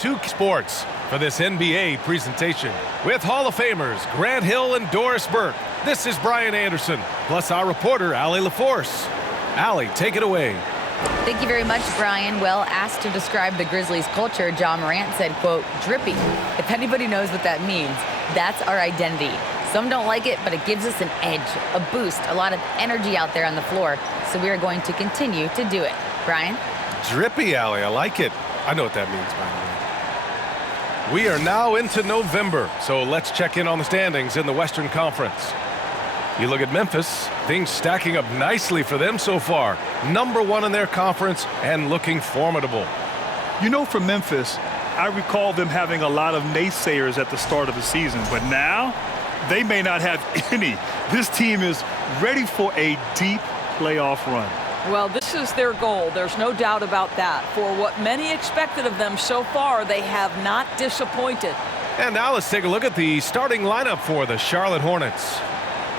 Two sports for this NBA presentation with Hall of Famers Grant Hill and Doris Burke. This is Brian Anderson, plus our reporter, Allie LaForce. Allie, take it away. Thank you very much, Brian. Well, asked to describe the Grizzlies' culture, Ja Morant said, quote, drippy. If anybody knows what that means, that's our identity. Some don't like it, but it gives us an edge, a boost, a lot of energy out there on the floor. So we are going to continue to do it. Brian? Drippy, Allie. I like it. I know what that means, by the way. We are now into November, so let's check in on the standings in the Western Conference. You look at Memphis, things stacking up nicely for them so far. #1 in their conference and looking formidable. You know, for Memphis, I recall them having a lot of naysayers at the start of the season, but now they may not have any. This team is ready for a deep playoff run. Well, this is their goal. There's no doubt about that. For what many expected of them so far, they have not disappointed. And now let's take a look at the starting lineup for the Charlotte Hornets.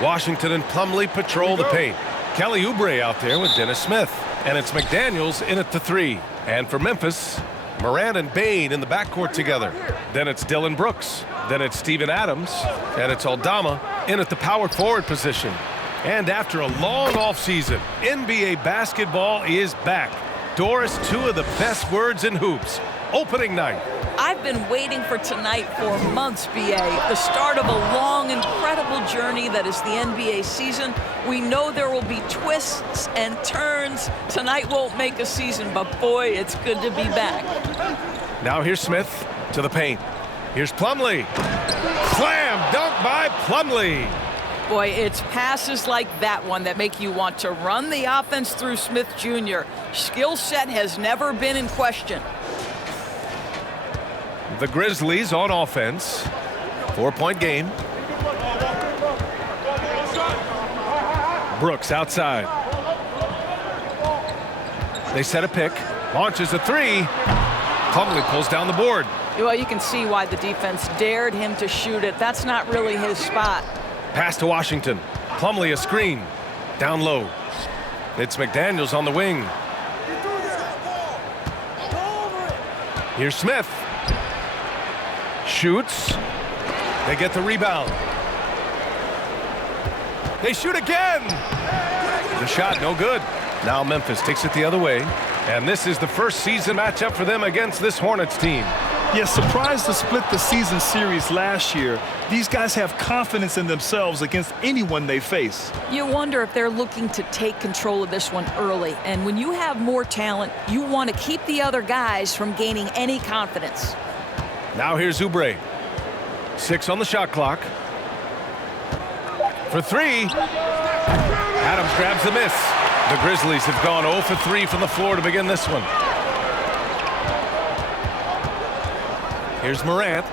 Washington and Plumlee patrol the paint. Kelly Oubre out there with Dennis Smith. And it's McDaniels in at the 3. And for Memphis, Morant and Bane in the backcourt together. Then it's Dylan Brooks. Then it's Steven Adams. And it's Aldama in at the power forward position. And after a long offseason, NBA basketball is back. Doris, two of the best words in hoops. Opening night. I've been waiting for tonight for months, BA. The start of a long, incredible journey that is the NBA season. We know there will be twists and turns. Tonight won't make a season, but boy, it's good to be back. Now here's Smith to the paint. Here's Plumlee. Slam dunk by Plumlee. Boy, it's passes like that one that make you want to run the offense through Smith Jr. Skill set has never been in question. The Grizzlies on offense. 4-point game. Brooks outside. They set a pick. Launches a 3. Plumlee pulls down the board. Well, you can see why the defense dared him to shoot it. That's not really his spot. Pass to Washington. Plumlee a screen. Down low. It's McDaniels on the wing. Here's Smith. Shoots. They get the rebound. They shoot again. The shot no good. Now Memphis takes it the other way. And this is the first season matchup for them against this Hornets team. Yes, surprised to split the season series last year. These guys have confidence in themselves against anyone they face. You wonder if they're looking to take control of this one early. And when you have more talent, you want to keep the other guys from gaining any confidence. Now here's Oubre. 6 on the shot clock. For 3. Adams grabs the miss. The Grizzlies have gone 0 for 3 from the floor to begin this one. Here's Morant.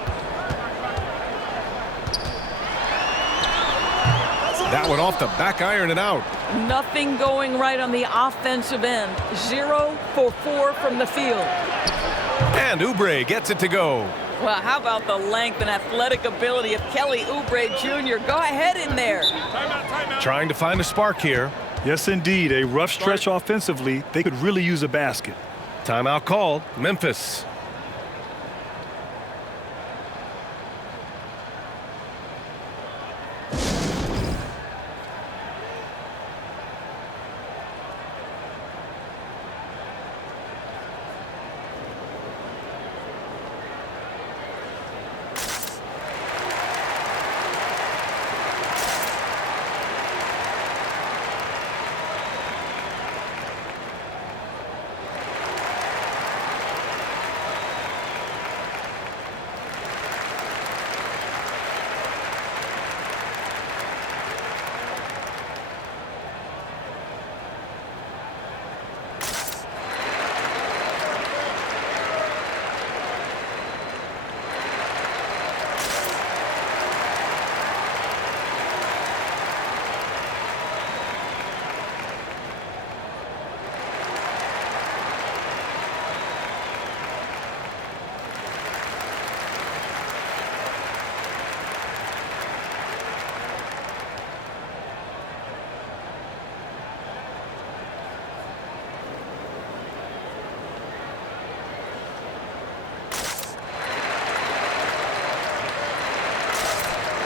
That one off the back iron and out. Nothing going right on the offensive end. 0 for 4 from the field. And Oubre gets it to go. Well, how about the length and athletic ability of Kelly Oubre Jr.? Go ahead in there. Timeout. Trying to find a spark here. Yes, indeed. A rough stretch offensively. They could really use a basket. Timeout called. Memphis.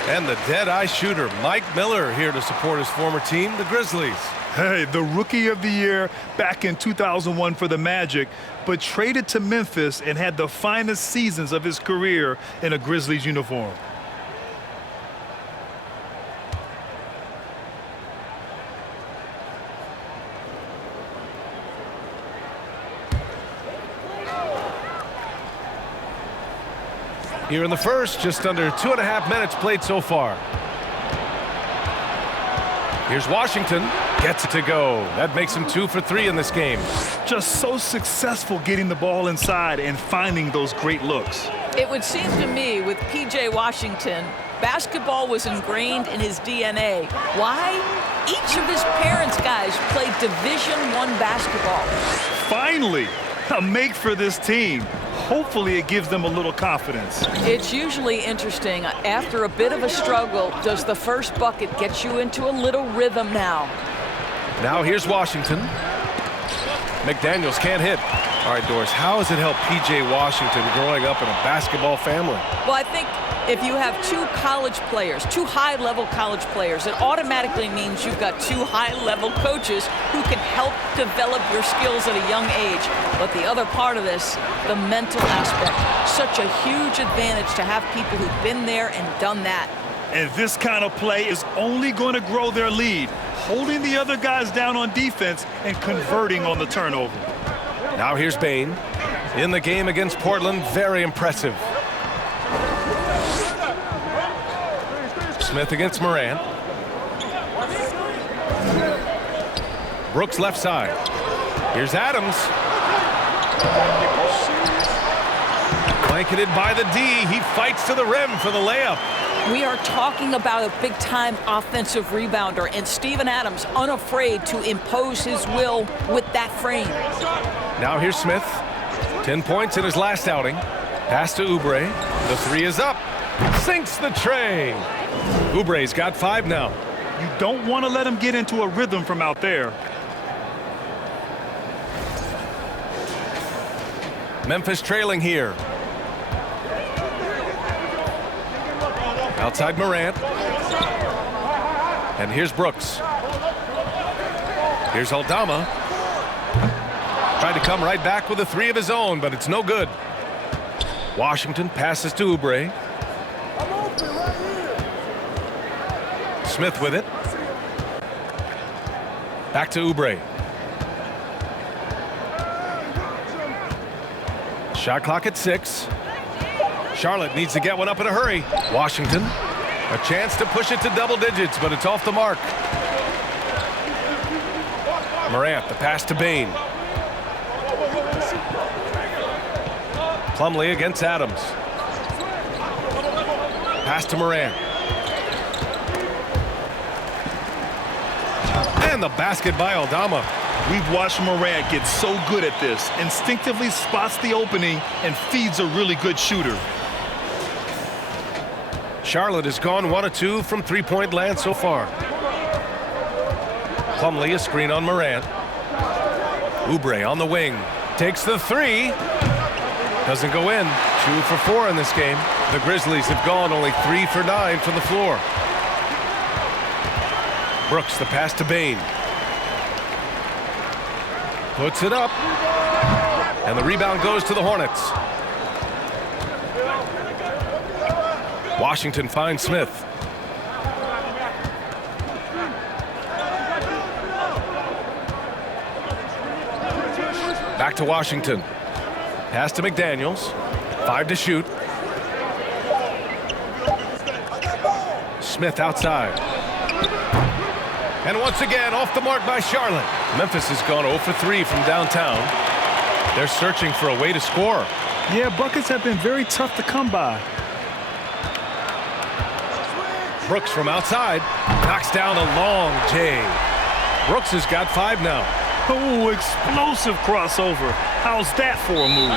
And the dead-eye shooter, Mike Miller, here to support his former team, the Grizzlies. Hey, the Rookie of the Year back in 2001 for the Magic, but traded to Memphis and had the finest seasons of his career in a Grizzlies uniform. Here in the first, just under 2.5 minutes played so far. Here's Washington. Gets it to go. That makes him 2 for 3 in this game. Just so successful getting the ball inside and finding those great looks. It would seem to me with P.J. Washington, basketball was ingrained in his DNA. Why? Each of his parents' guys played Division I basketball. Finally, a make for this team. Hopefully it gives them a little confidence. It's usually interesting. After a bit of a struggle, does the first bucket get you into a little rhythm now? Now here's Washington. McDaniels can't hit. All right, Doris, how has it helped P.J. Washington growing up in a basketball family? Well, I think if you have two college players, two high-level college players, it automatically means you've got two high-level coaches who can help develop your skills at a young age. But the other part of this, the mental aspect, such a huge advantage to have people who've been there and done that. And this kind of play is only going to grow their lead, holding the other guys down on defense and converting on the turnover. Now here's Bain. In the game against Portland, very impressive. Smith against Morant. Brooks left side. Here's Adams. Blanketed by the D. He fights to the rim for the layup. We are talking about a big-time offensive rebounder, and Steven Adams unafraid to impose his will with that frame. Now here's Smith. 10 points in his last outing. Pass to Oubre. The three is up. Sinks the tray. Oubre's got 5 now. You don't want to let him get into a rhythm from out there. Memphis trailing here. Outside Morant. And here's Brooks. Here's Aldama. Tried to come right back with a 3 of his own, but it's no good. Washington passes to Oubre. Smith with it. Back to Oubre. Shot clock at 6. Charlotte needs to get one up in a hurry. Washington, a chance to push it to double digits, but it's off the mark. Morant, the pass to Bain. Plumlee against Adams. Pass to Morant. And the basket by Aldama. We've watched Morant get so good at this. Instinctively spots the opening and feeds a really good shooter. Charlotte has gone 1 of 2 from three-point land so far. Plumlee, a screen on Morant. Oubre on the wing. Takes the 3. Doesn't go in. 2 for 4 in this game. The Grizzlies have gone only 3 for 9 from the floor. Brooks, the pass to Bain. Puts it up. And the rebound goes to the Hornets. Washington finds Smith. Back to Washington. Pass to McDaniels. 5 to shoot. Smith outside. And once again, off the mark by Charlotte. Memphis has gone 0 for 3 from downtown. They're searching for a way to score. Yeah, buckets have been very tough to come by. Brooks from outside. Knocks down a long J. Brooks has got 5 now. Oh, explosive crossover. How's that for a move?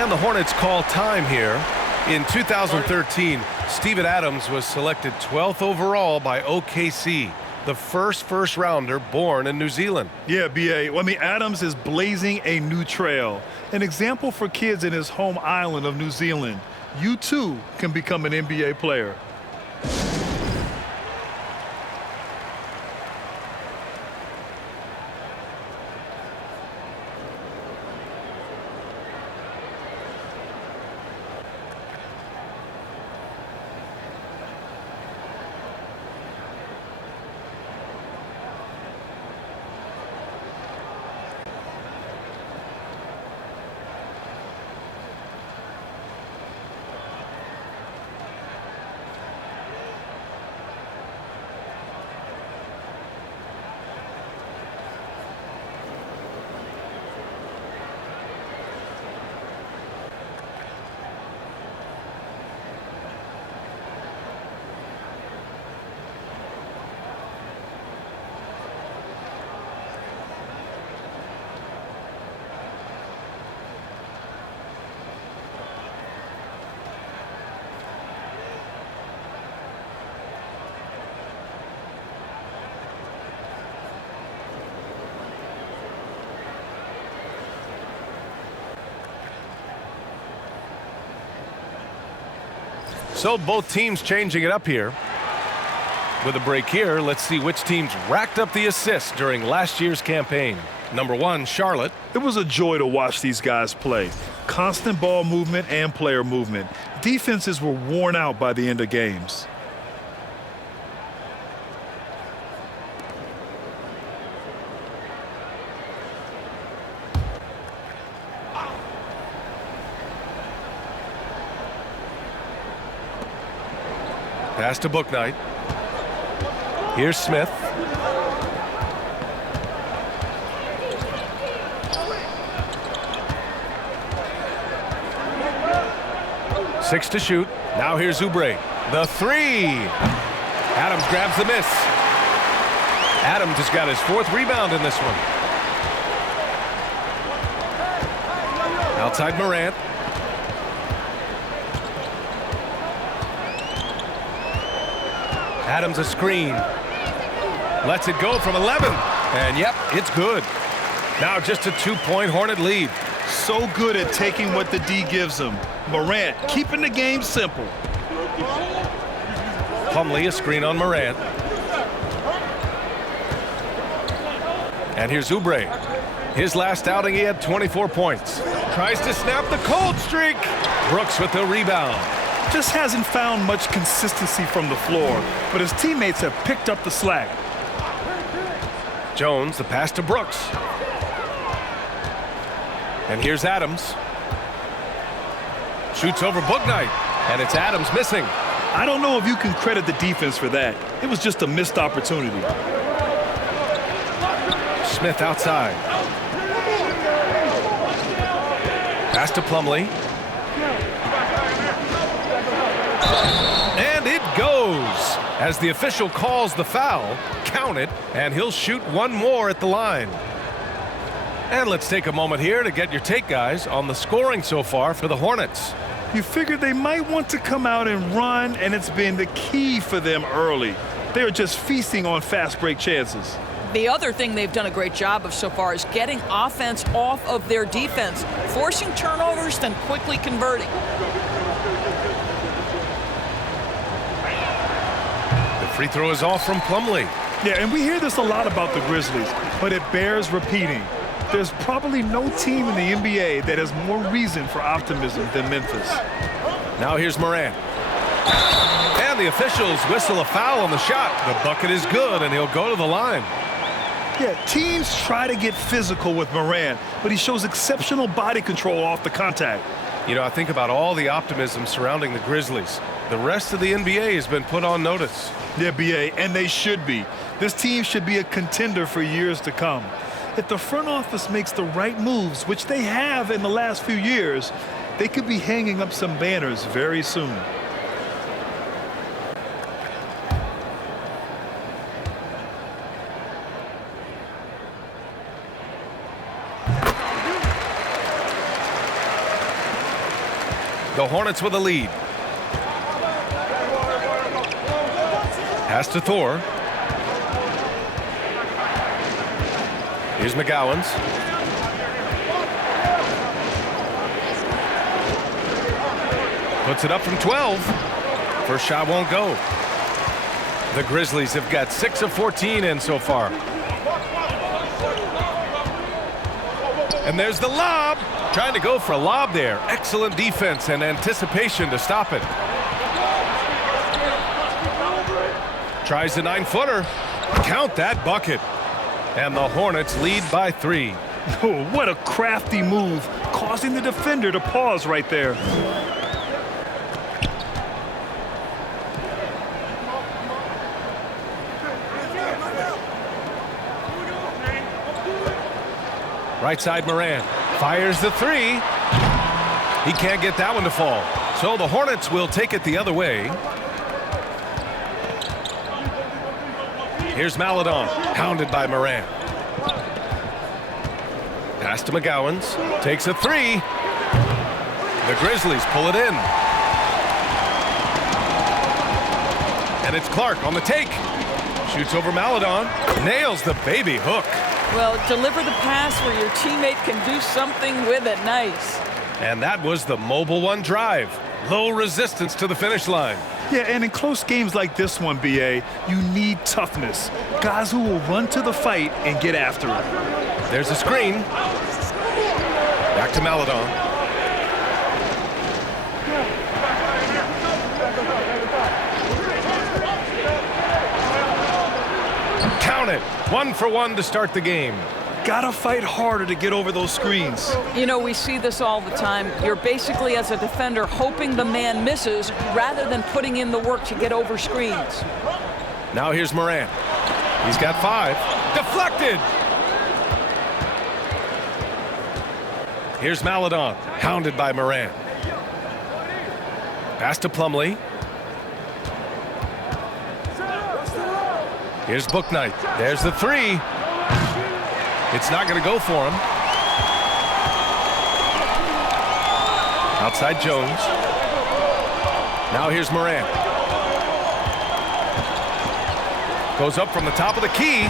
And the Hornets call time here. In 2013, Steven Adams was selected 12th overall by OKC. The first rounder born in New Zealand. Yeah, B.A. Well, I mean, Adams is blazing a new trail. An example for kids in his home island of New Zealand. You, too, can become an NBA player. So both teams changing it up here. With a break here, let's see which teams racked up the assists during last year's campaign. Number 1, Charlotte. It was a joy to watch these guys play. Constant ball movement and player movement. Defenses were worn out by the end of games. Pass to Booknight. Here's Smith. Six to shoot. Now here's Oubre. The three. Adams grabs the miss. Adams has got his 4th rebound in this one. Outside Morant. Adams a screen. Lets it go from 11. And yep, it's good. Now just a 2-point Hornet lead. So good at taking what the D gives him. Morant keeping the game simple. Plumlee a screen on Morant. And here's Oubre. His last outing, he had 24 points. Tries to snap the cold streak. Brooks with the rebound. Just hasn't found much consistency from the floor, but his teammates have picked up the slack. Jones, the pass to Brooks. And here's Adams. Shoots over Booknight, and it's Adams missing. I don't know if you can credit the defense for that. It was just a missed opportunity. Smith outside. Pass to Plumlee. And it goes. As the official calls the foul, count it, and he'll shoot one more at the line. And let's take a moment here to get your take, guys, on the scoring so far for the Hornets. You figured they might want to come out and run, and it's been the key for them early. They are just feasting on fast break chances. The other thing they've done a great job of so far is getting offense off of their defense, forcing turnovers, then quickly converting. The free throw is off from Plumlee. Yeah, and we hear this a lot about the Grizzlies, but it bears repeating. There's probably no team in the NBA that has more reason for optimism than Memphis. Now here's Morant. And the officials whistle a foul on the shot. The bucket is good, and he'll go to the line. Yeah, teams try to get physical with Morant, but he shows exceptional body control off the contact. You know, I think about all the optimism surrounding the Grizzlies. The rest of the NBA has been put on notice. Yeah, BA, and they should be. This team should be a contender for years to come. If the front office makes the right moves, which they have in the last few years, they could be hanging up some banners very soon. The Hornets with a lead. Pass to Thor. Here's McGowan's. Puts it up from 12. First shot won't go. The Grizzlies have got 6 of 14 in so far. And there's the lob. Trying to go for a lob there. Excellent defense and anticipation to stop it. Tries the 9-footer. Count that bucket. And the Hornets lead by 3. Oh, what a crafty move, causing the defender to pause right there. Right side Morant fires the 3. He can't get that one to fall. So the Hornets will take it the other way. Here's Maledon, pounded by Morant. Pass to McGowan's, takes a 3. The Grizzlies pull it in. And it's Clark on the take. Shoots over Maledon, nails the baby hook. Well, deliver the pass where your teammate can do something with it. Nice. And that was the Mobile One drive. Low resistance to the finish line. Yeah, and in close games like this one, B.A., you need toughness. Guys who will run to the fight and get after it. There's a screen. Back to Maladon. Count it. 1 for 1 to start the game. Gotta fight harder to get over those screens. You know, we see this all the time. You're basically, as a defender, hoping the man misses rather than putting in the work to get over screens. Now here's Morant. He's got 5. Deflected. Here's Maladon, hounded by Morant. Pass to Plumlee. Here's Bouknight. There's the 3. It's not going to go for him. Outside Jones. Now here's Morant. Goes up from the top of the key.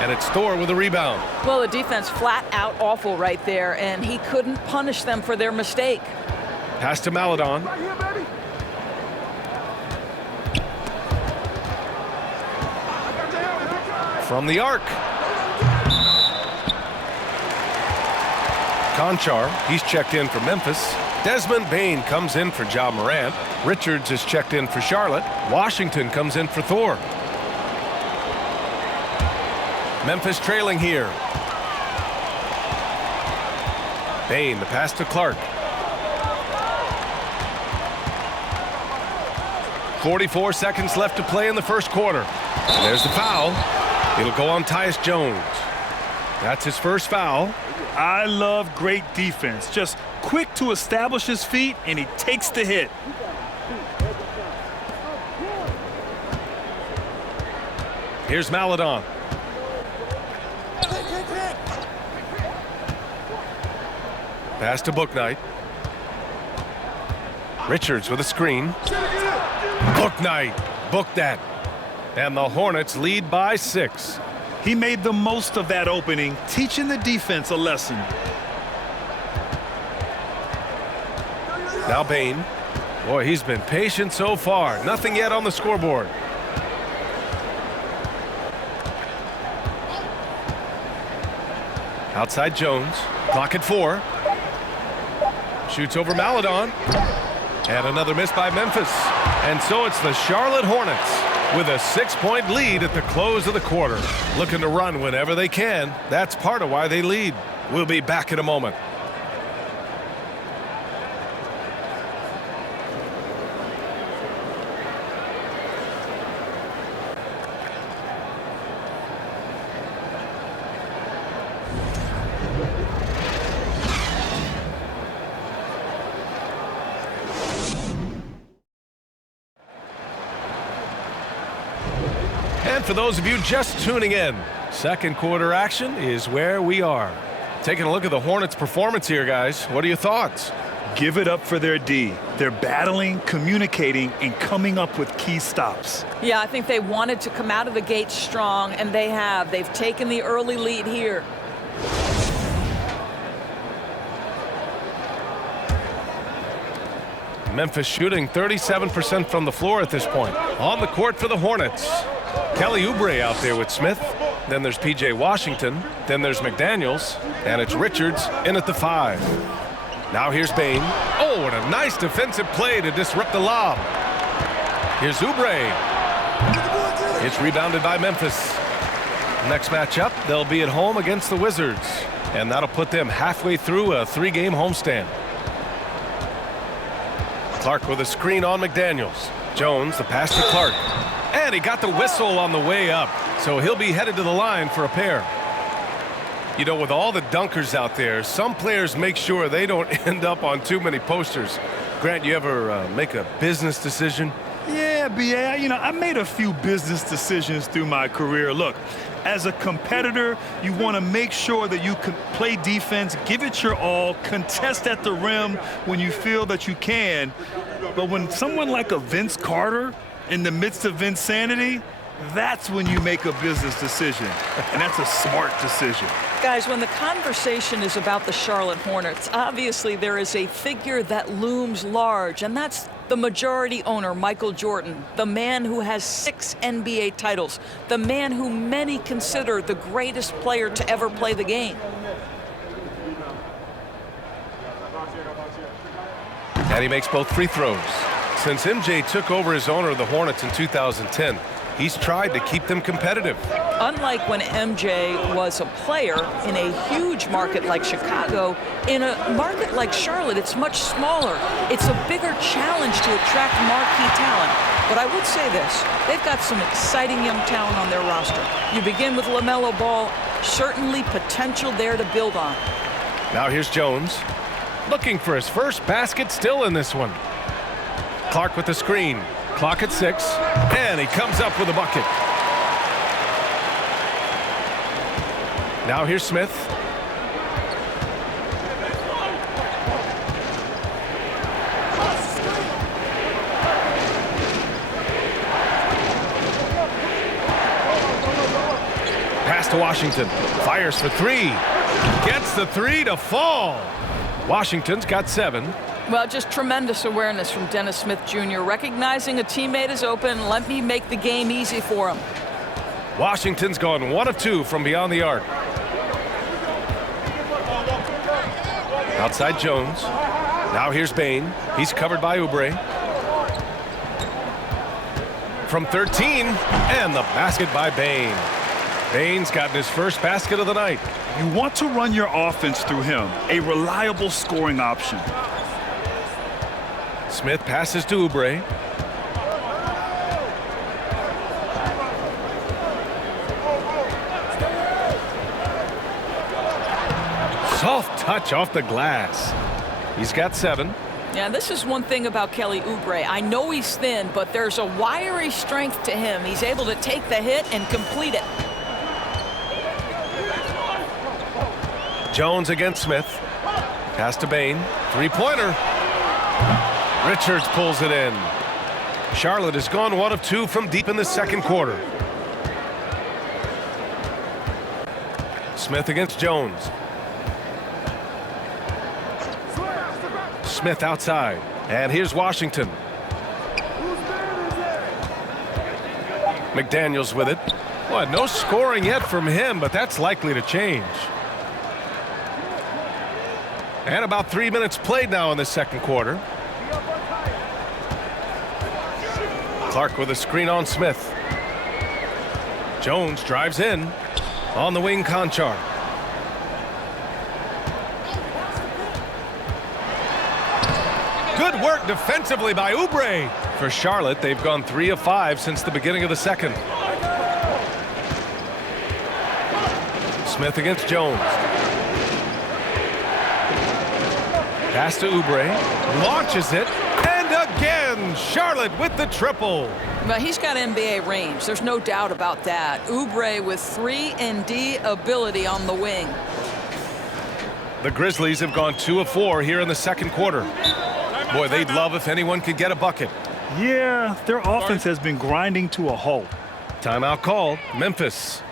And it's Thor with a rebound. Well, the defense flat out awful right there, and he couldn't punish them for their mistake. Pass to Maladon. From the arc. Conchar, he's checked in for Memphis. Desmond Bane comes in for Ja Morant. Richards is checked in for Charlotte. Washington comes in for Thor. Memphis trailing here. Bane, the pass to Clark. 44 seconds left to play in the first quarter. And there's the foul. It'll go on Tyus Jones. That's his first foul. I love great defense. Just quick to establish his feet, and he takes the hit. Here's Maladon. Pass to Bouknight. Richards with a screen. Bouknight. Book that. And the Hornets lead by 6. He made the most of that opening, teaching the defense a lesson. Now Bane. Boy, he's been patient so far. Nothing yet on the scoreboard. Outside Jones. Clock at 4. Shoots over Maladon. And another miss by Memphis. And so it's the Charlotte Hornets with a 6-point lead at the close of the quarter. Looking to run whenever they can. That's part of why they lead. We'll be back in a moment. And for those of you just tuning in, second quarter action is where we are. Taking a look at the Hornets' performance here, guys. What are your thoughts? Give it up for their D. They're battling, communicating, and coming up with key stops. Yeah, I think they wanted to come out of the gate strong, and they have. They've taken the early lead here. Memphis shooting 37% from the floor at this point. On the court for the Hornets. Kelly Oubre out there with Smith. Then there's P.J. Washington. Then there's McDaniels. And it's Richards in at the 5. Now here's Bane. Oh, and a nice defensive play to disrupt the lob. Here's Oubre. It's rebounded by Memphis. Next matchup, they'll be at home against the Wizards. And that'll put them halfway through a 3-game homestand. Clark with a screen on McDaniels. Jones, the pass to Clark. And he got the whistle on the way up. So he'll be headed to the line for a pair. You know, with all the dunkers out there, some players make sure they don't end up on too many posters. Grant, you ever make a business decision? Yeah, B.A., I made a few business decisions through my career. Look, as a competitor, you want to make sure that you can play defense, give it your all, contest at the rim when you feel that you can. But when someone like a Vince Carter, in the midst of insanity, That's when you make a business decision, and that's a smart decision. Guys, when the conversation is about the Charlotte Hornets, obviously there is a figure that looms large, and that's the majority owner, Michael Jordan, the man who has 6 NBA titles, the man who many consider the greatest player to ever play the game. And he makes both free throws. Since MJ took over as owner of the Hornets in 2010, he's tried to keep them competitive. Unlike when MJ was a player in a huge market like Chicago, in a market like Charlotte, it's much smaller. It's a bigger challenge to attract marquee talent. But I would say this, they've got some exciting young talent on their roster. You begin with LaMelo Ball, certainly potential there to build on. Now here's Jones, looking for his first basket, still in this one. Clark with the screen. Clock at 6, and he comes up with a bucket. Now here's Smith. Pass to Washington. Fires for 3. Gets the 3 to fall. Washington's got 7. Well, just tremendous awareness from Dennis Smith Jr. Recognizing a teammate is open, let me make the game easy for him. Washington's gone 1 of 2 from beyond the arc. Outside Jones. Now here's Bain. He's covered by Oubre. From 13, and the basket by Bain. Bain's gotten his first basket of the night. You want to run your offense through him, a reliable scoring option. Smith passes to Oubre. Soft touch off the glass. He's got 7. Yeah, this is one thing about Kelly Oubre. I know he's thin, but there's a wiry strength to him. He's able to take the hit and complete it. Jones against Smith. Pass to Bain. Three-pointer. Richards pulls it in. Charlotte has gone 1 of 2 from deep in the second quarter. Smith against Jones. Smith outside. And here's Washington. McDaniels with it. Well, no scoring yet from him, but that's likely to change. And about 3 minutes played now in the second quarter. Clark with a screen on Smith. Jones drives in. On the wing, Conchar. Good work defensively by Oubre. For Charlotte, they've gone 3 of 5 since the beginning of the second. Smith against Jones. Pass to Oubre. Launches it. And again, Charlotte with the triple. But he's got NBA range. There's no doubt about that. Oubre with 3-and-D ability on the wing. The Grizzlies have gone 2 of 4 here in the second quarter. Boy, they'd love if anyone could get a bucket. Yeah, their offense has been grinding to a halt. Timeout called. Memphis.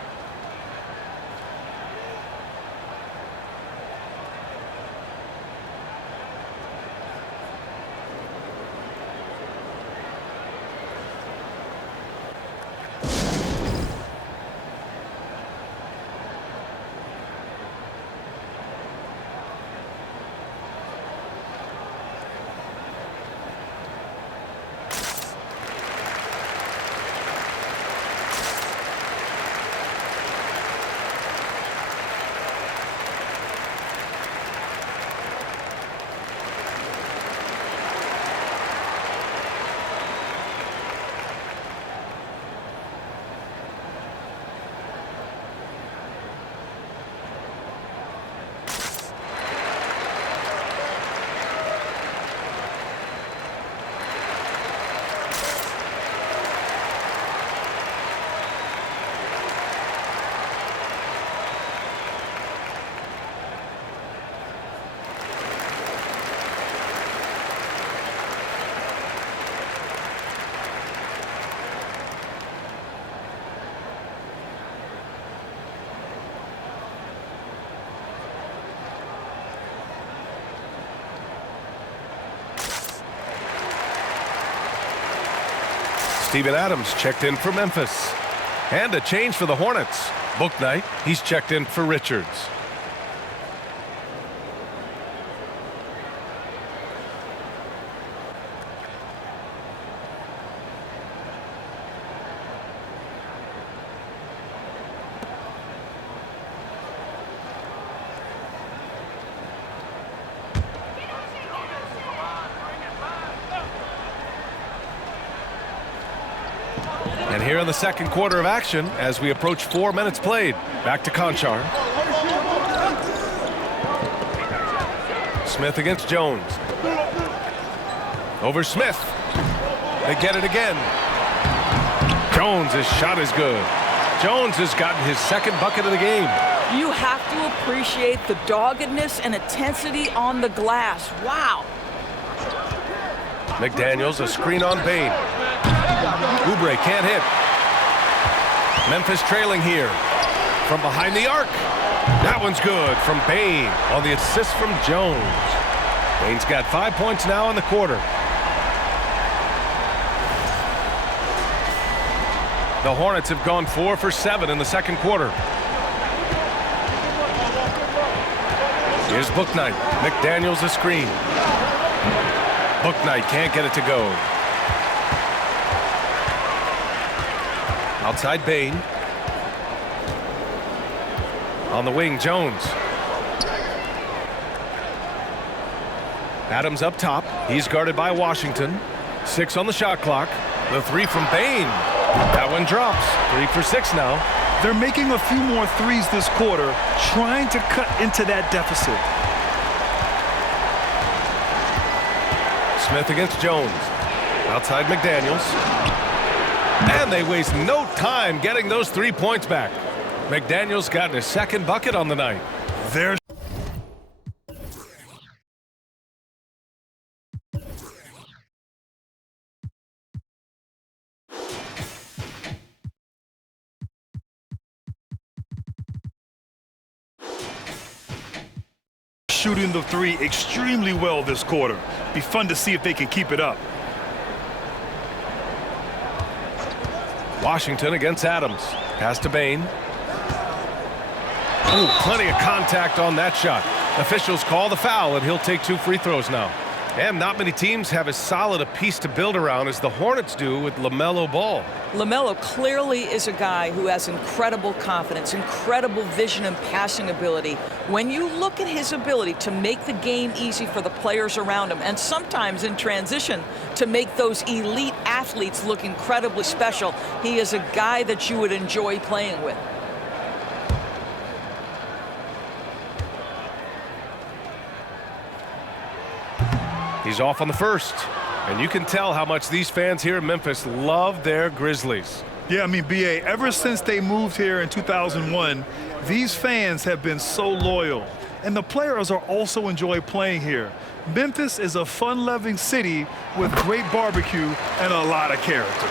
Steven Adams checked in for Memphis. And a change for the Hornets. Bouknight, he's checked in for Richards. And here in the second quarter of action, as we approach 4 minutes played, back to Conchar. Smith against Jones. Over Smith. They get it again. Jones' shot is good. Jones has gotten his second bucket of the game. You have to appreciate the doggedness and intensity on the glass. Wow. McDaniels, a screen on Bain. Oubre can't hit. Memphis trailing here. From behind the arc. That one's good from Bain on the assist from Jones. Bain's got 5 points now in the quarter. The Hornets have gone 4 for 7 in the second quarter. Here's Bouknight. McDaniels a screen. Bouknight can't get it to go. Outside Bain. On the wing, Jones. Adams up top. He's guarded by Washington. 6 on the shot clock. The 3 from Bain. That one drops. 3 for 6 now. They're making a few more threes this quarter, trying to cut into that deficit. Smith against Jones. Outside McDaniels. And they waste no time getting those 3 points back. McDaniels got his second bucket on the night. There's shooting the 3 extremely well this quarter. Be fun to see if they can keep it up. Washington against Adams. Pass to Bain. Ooh, plenty of contact on that shot. Officials call the foul, and he'll take 2 free throws now. And not many teams have as solid a piece to build around as the Hornets do with LaMelo Ball. LaMelo clearly is a guy who has incredible confidence, incredible vision and passing ability. When you look at his ability to make the game easy for the players around him, and sometimes in transition to make those elite athletes look incredibly special, he is a guy that you would enjoy playing with. He's off on the first. And you can tell how much these fans here in Memphis love their Grizzlies. Yeah, I mean, B.A., ever since they moved here in 2001, these fans have been so loyal. And the players are also enjoy playing here. Memphis is a fun-loving city with great barbecue and a lot of character.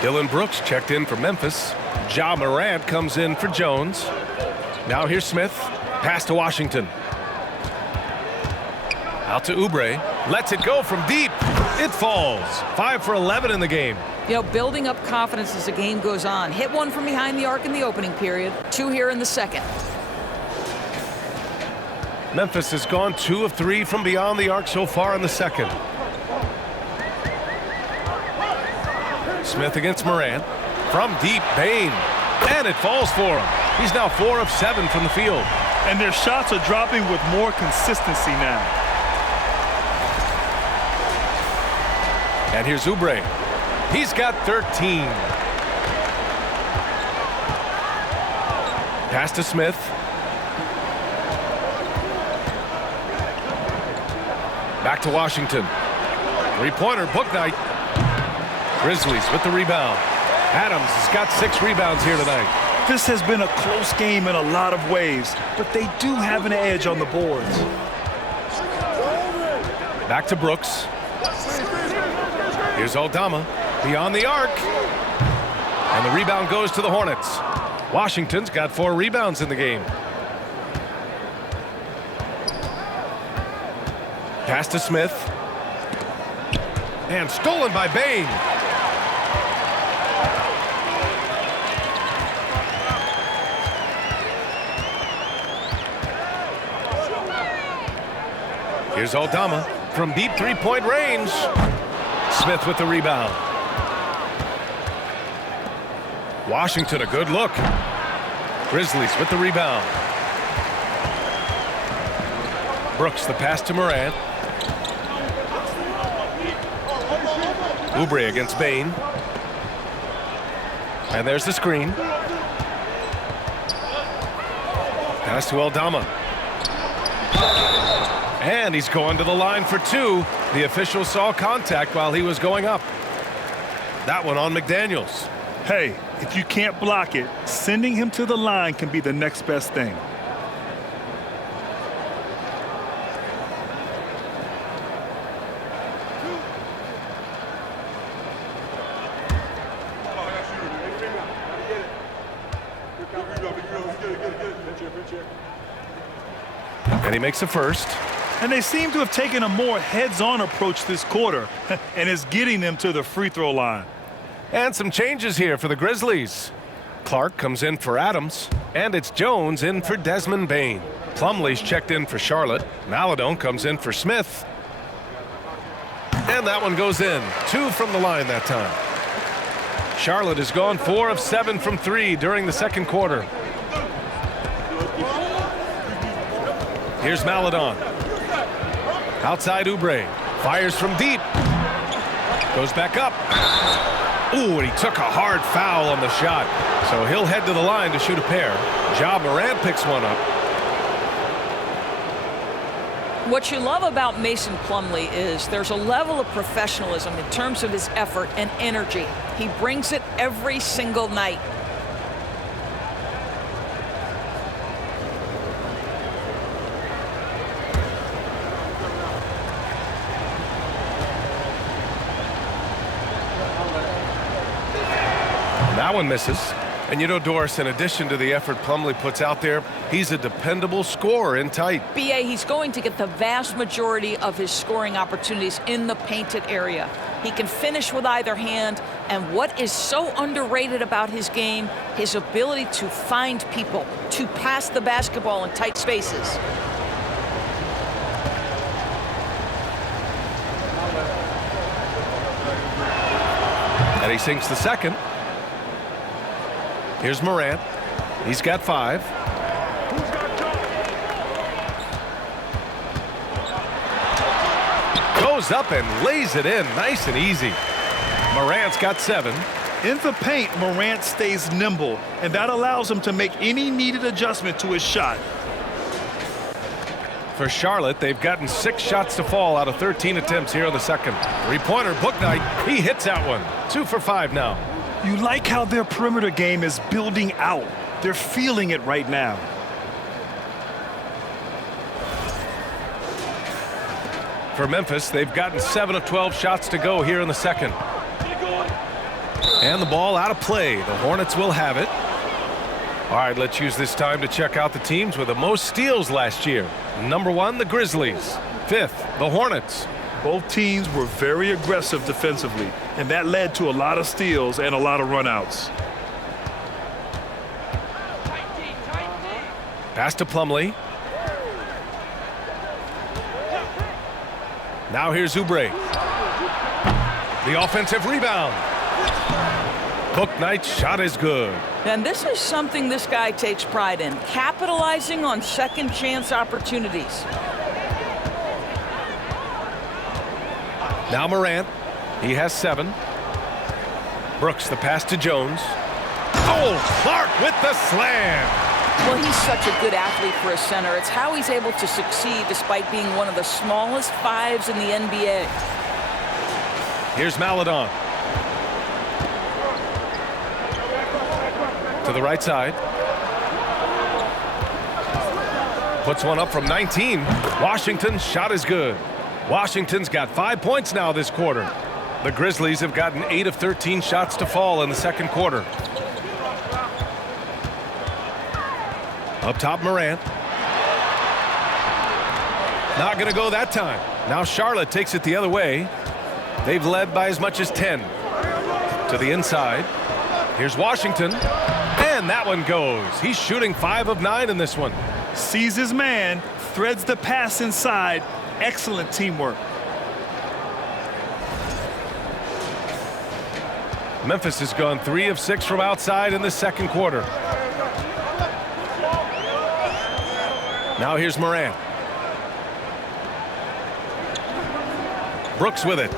Dylan Brooks checked in for Memphis. Ja Morant comes in for Jones. Now here's Smith. Pass to Washington. Out to Oubre. Lets it go from deep. It falls. 5 for 11 in the game. You know, building up confidence as the game goes on. Hit one from behind the arc in the opening period. 2 here in the second. Memphis has gone 2 of 3 from beyond the arc so far in the second. Smith against Morant. From deep, Bain. And it falls for him. He's now 4 of 7 from the field. And their shots are dropping with more consistency now. And here's Oubre. He's got 13. Pass to Smith. Back to Washington. 3-pointer, Bouknight. Grizzlies with the rebound. Adams has got 6 rebounds here tonight. This has been a close game in a lot of ways, but they do have an edge on the boards. Back to Brooks. Here's Aldama, beyond the arc. And the rebound goes to the Hornets. Washington's got 4 rebounds in the game. Pass to Smith. And stolen by Bain. Here's Aldama from deep three-point range. Smith with the rebound. Washington, a good look. Grizzlies with the rebound. Brooks, the pass to Morant. Oubre against Bane. And there's the screen. Pass to Aldama. And he's going to the line for two. The official saw contact while he was going up. That one on McDaniels. Hey, if you can't block it, sending him to the line can be the next best thing. And he makes the first. And they seem to have taken a more heads-on approach this quarter, and it's getting them to the free throw line. And some changes here for the Grizzlies. Clark comes in for Adams, and it's Jones in for Desmond Bane. Plumlee's checked in for Charlotte. Maladone comes in for Smith. And that one goes in. 2 from the line that time. Charlotte has gone 4 of 7 from 3 during the second quarter. Here's Maladon. Outside Oubre. Fires from deep. Goes back up. Ooh, and he took a hard foul on the shot. So he'll head to the line to shoot a pair. Ja Morant picks one up. What you love about Mason Plumlee is there's a level of professionalism in terms of his effort and energy. He brings it every single night. That one misses. And you know, Doris, in addition to the effort Plumlee puts out there, he's a dependable scorer in tight. B.A., he's going to get the vast majority of his scoring opportunities in the painted area. He can finish with either hand, and what is so underrated about his game, his ability to find people, to pass the basketball in tight spaces. And he sinks the second. Here's Morant. He's got 5. Goes up and lays it in nice and easy. Morant's got 7. In the paint, Morant stays nimble, and that allows him to make any needed adjustment to his shot. For Charlotte, they've gotten 6 shots to fall out of 13 attempts here in the second. Three-pointer, Bouknight. He hits that one. 2 for 5 now. You like how their perimeter game is building out. They're feeling it right now. For Memphis, they've gotten 7 of 12 shots to go here in the second. And the ball out of play. The Hornets will have it. All right, let's use this time to check out the teams with the most steals last year. Number 1, the Grizzlies. 5th, the Hornets. Both teams were very aggressive defensively, and that led to a lot of steals and a lot of runouts. Pass to Plumlee. Now here's Oubre. The offensive rebound. Bouknight's shot is good. And this is something this guy takes pride in, capitalizing on second chance opportunities. Now Morant. He has 7. Brooks, the pass to Jones. Oh, Clark with the slam. Well, he's such a good athlete for a center. It's how he's able to succeed despite being one of the smallest 5s in the NBA. Here's Maladon. To the right side. Puts one up from 19. Washington's shot is good. Washington's got 5 points now this quarter. The Grizzlies have gotten 8 of 13 shots to fall in the second quarter. Up top, Morant. Not going to go that time. Now Charlotte takes it the other way. They've led by as much as 10. To the inside. Here's Washington. And that one goes. He's shooting 5 of 9 in this one. Sees his man, threads the pass inside, Excellent teamwork. Memphis has gone 3 of 6 from outside in the second quarter. Now here's Morant. Brooks with it.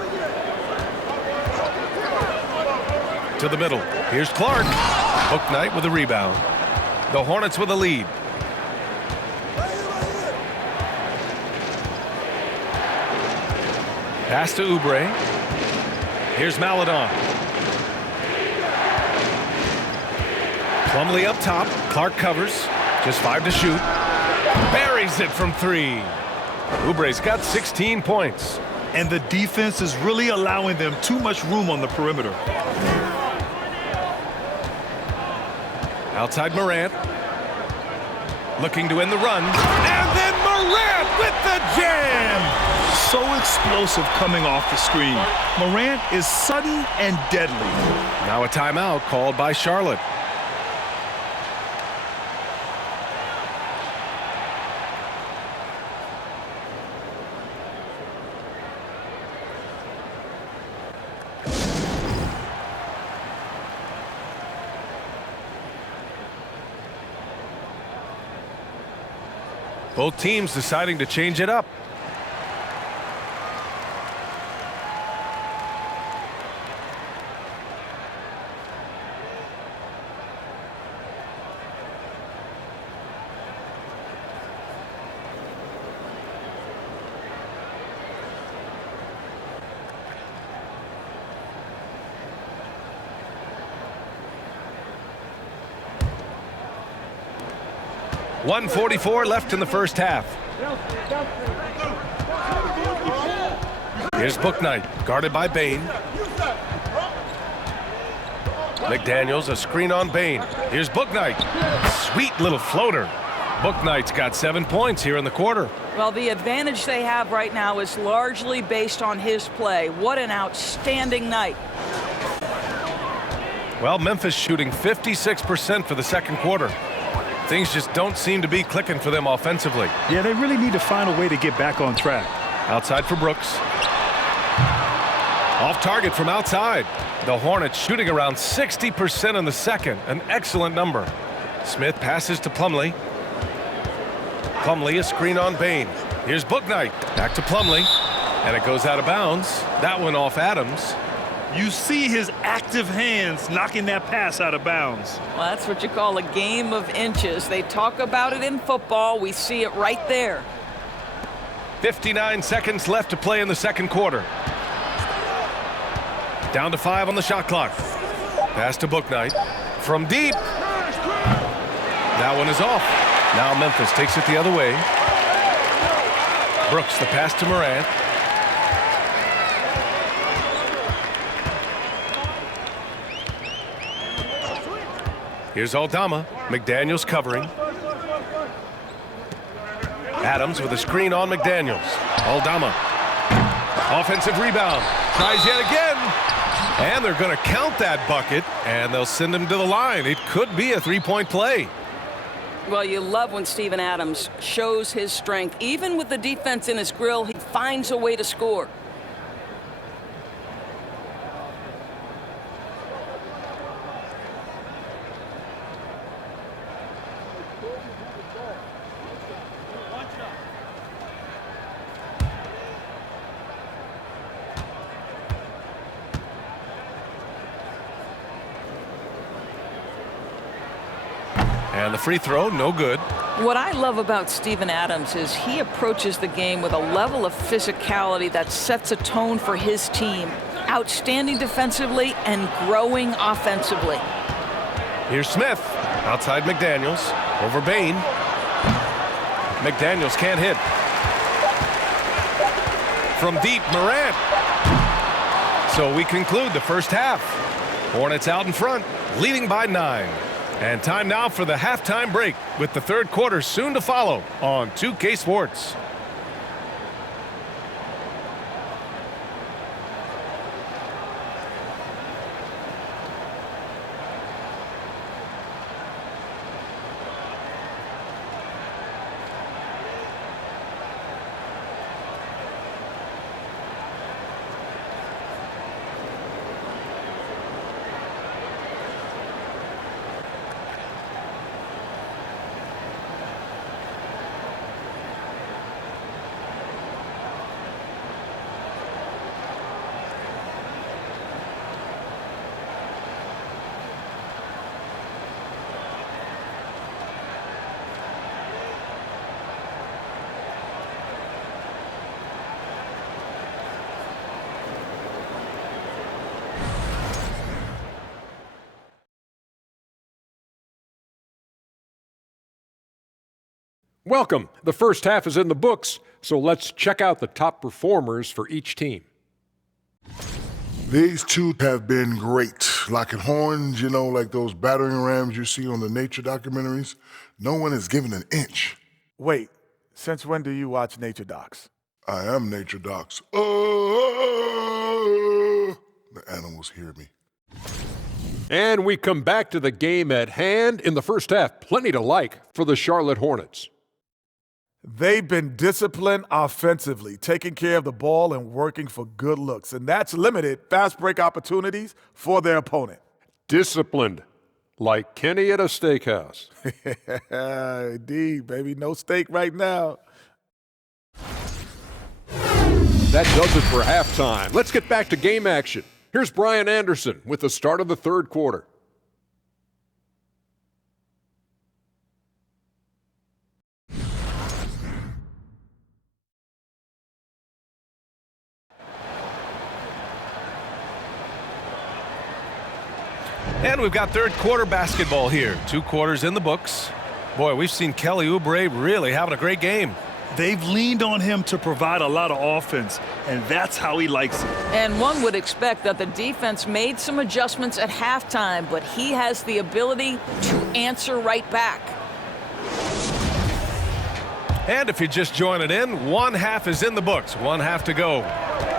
To the middle. Here's Clark. Bouknight with a rebound. The Hornets with a lead. Pass to Oubre. Here's Maledon. Plumlee up top. Clark covers. Just 5 to shoot. Buries it from 3. Oubre's got 16 points. And the defense is really allowing them too much room on the perimeter. Outside Morant. Looking to end the run. And then Morant with the jam! So explosive coming off the screen. Morant is sudden and deadly. Now a timeout called by Charlotte. Both teams deciding to change it up. .144 left in the first half. Here's Bouknight, guarded by Bane. McDaniels, a screen on Bane. Here's Bouknight. Sweet little floater. Bouknight's got 7 points here in the quarter. Well, the advantage they have right now is largely based on his play. What an outstanding night. Well, Memphis shooting 56% for the second quarter. Things just don't seem to be clicking for them offensively. Yeah, they really need to find a way to get back on track. Outside for Brooks. Off target from outside. The Hornets shooting around 60% in the second. An excellent number. Smith passes to Plumlee. Plumlee, a screen on Bane. Here's Bouknight. Back to Plumlee. And it goes out of bounds. That one off Adams. You see his active hands knocking that pass out of bounds. Well, that's what you call a game of inches. They talk about it in football. We see it right there. 59 seconds left to play in the second quarter. Down to 5 on the shot clock. Pass to Bouknight. From deep. That one is off. Now Memphis takes it the other way. Brooks, the pass to Morant. Here's Aldama. McDaniels covering. Adams with a screen on McDaniels. Aldama. Offensive rebound. Tries yet again. And they're going to count that bucket, and they'll send him to the line. It could be a three-point play. Well, you love when Steven Adams shows his strength. Even with the defense in his grill, he finds a way to score. And the free throw, no good. What I love about Steven Adams is he approaches the game with a level of physicality that sets a tone for his team. Outstanding defensively and growing offensively. Here's Smith. Outside McDaniels. Over Bane. McDaniels can't hit. From deep, Morant. So we conclude the first half. Hornets out in front, leading by 9. And time now for the halftime break, with the third quarter soon to follow on 2K Sports. Welcome. The first half is in the books, so let's check out the top performers for each team. These two have been great. Locking horns, you know, like those battering rams you see on the nature documentaries. No one is given an inch. Wait, since when do you watch nature docs? I am nature docs. The animals hear me. And we come back to the game at hand. In the first half, plenty to like for the Charlotte Hornets. They've been disciplined offensively, taking care of the ball and working for good looks, and that's limited fast break opportunities for their opponent. Disciplined, like Kenny at a steakhouse. Indeed, baby. No steak right now. That does it for halftime. Let's get back to game action. Here's Brian Anderson with the start of the third quarter. And we've got third quarter basketball here. 2 quarters in the books. Boy, we've seen Kelly Oubre really having a great game. They've leaned on him to provide a lot of offense, and that's how he likes it. And one would expect that the defense made some adjustments at halftime, but he has the ability to answer right back. And if you just join it in, 1 half is in the books. 1 half to go.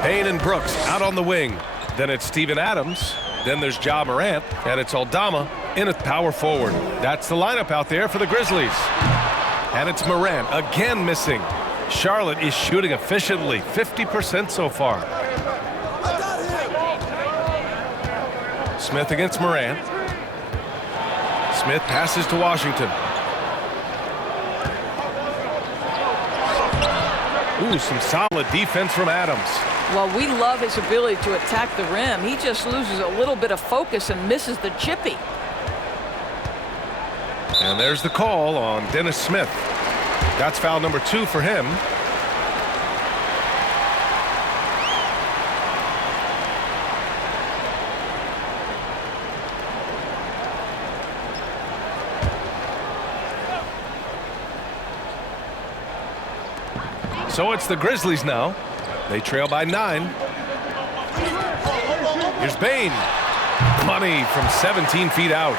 Payne and Brooks out on the wing. Then it's Steven Adams. Then there's Ja Morant, and it's Aldama in at power forward. That's the lineup out there for the Grizzlies. And it's Morant again missing. Charlotte is shooting efficiently, 50% so far. Smith against Morant. Smith passes to Washington. Ooh, some solid defense from Adams. Well, we love his ability to attack the rim. He just loses a little bit of focus and misses the chippy. And there's the call on Dennis Smith. That's foul number 2 for him. So it's the Grizzlies now. They trail by 9. Here's Bane. Money from 17 feet out.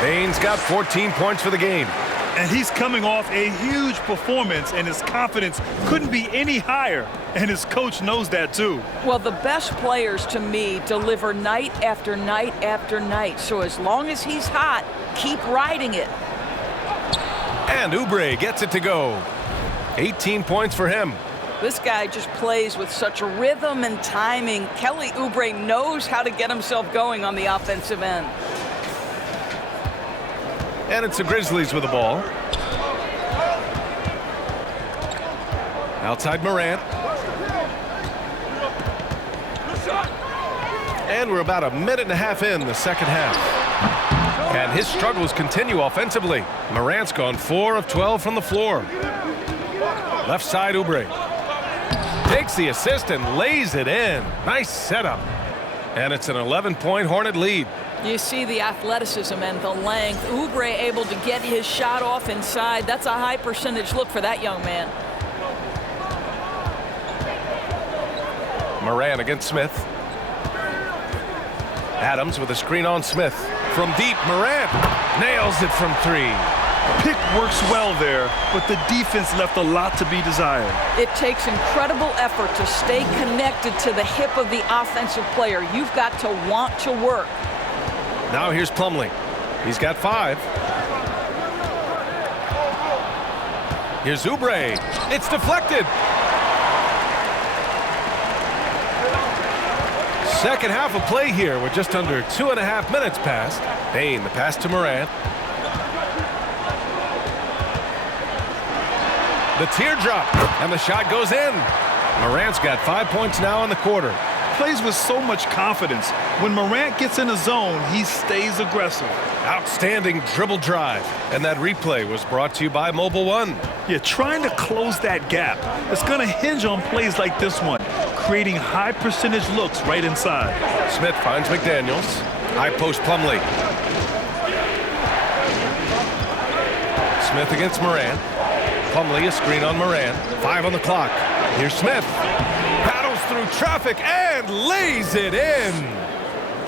Bane's got 14 points for the game. And he's coming off a huge performance, and his confidence couldn't be any higher. And his coach knows that, too. Well, the best players, to me, deliver night after night after night. So as long as he's hot, keep riding it. And Oubre gets it to go. 18 points for him. This guy just plays with such rhythm and timing. Kelly Oubre knows how to get himself going on the offensive end. And it's the Grizzlies with the ball. Outside Morant. And we're about a minute and a half in the second half. And his struggles continue offensively. Morant's gone 4 of 12 from the floor. Left side, Oubre. Takes the assist and lays it in. Nice setup. And it's an 11-point Hornet lead. You see the athleticism and the length. Oubre able to get his shot off inside. That's a high percentage look for that young man. Morant against Smith. Adams with a screen on Smith. From deep, Morant nails it from 3. Pick works well there, but the defense left a lot to be desired. It takes incredible effort to stay connected to the hip of the offensive player. You've got to want to work. Now here's Plumlee. He's got 5. Here's Oubre. It's deflected. Second half of play here with just under 2.5 minutes passed. Payne, the pass to Morant. The teardrop, and the shot goes in. Morant's got 5 points now in the quarter. Plays with so much confidence. When Morant gets in the zone, he stays aggressive. Outstanding dribble drive. And that replay was brought to you by Mobile One. Yeah, trying to close that gap. It's going to hinge on plays like this one, creating high percentage looks right inside. Smith finds McDaniels. High post Plumlee. Smith against Morant. Plumlee, a screen on Moran. 5 on the clock. Here's Smith. Battles through traffic and lays it in.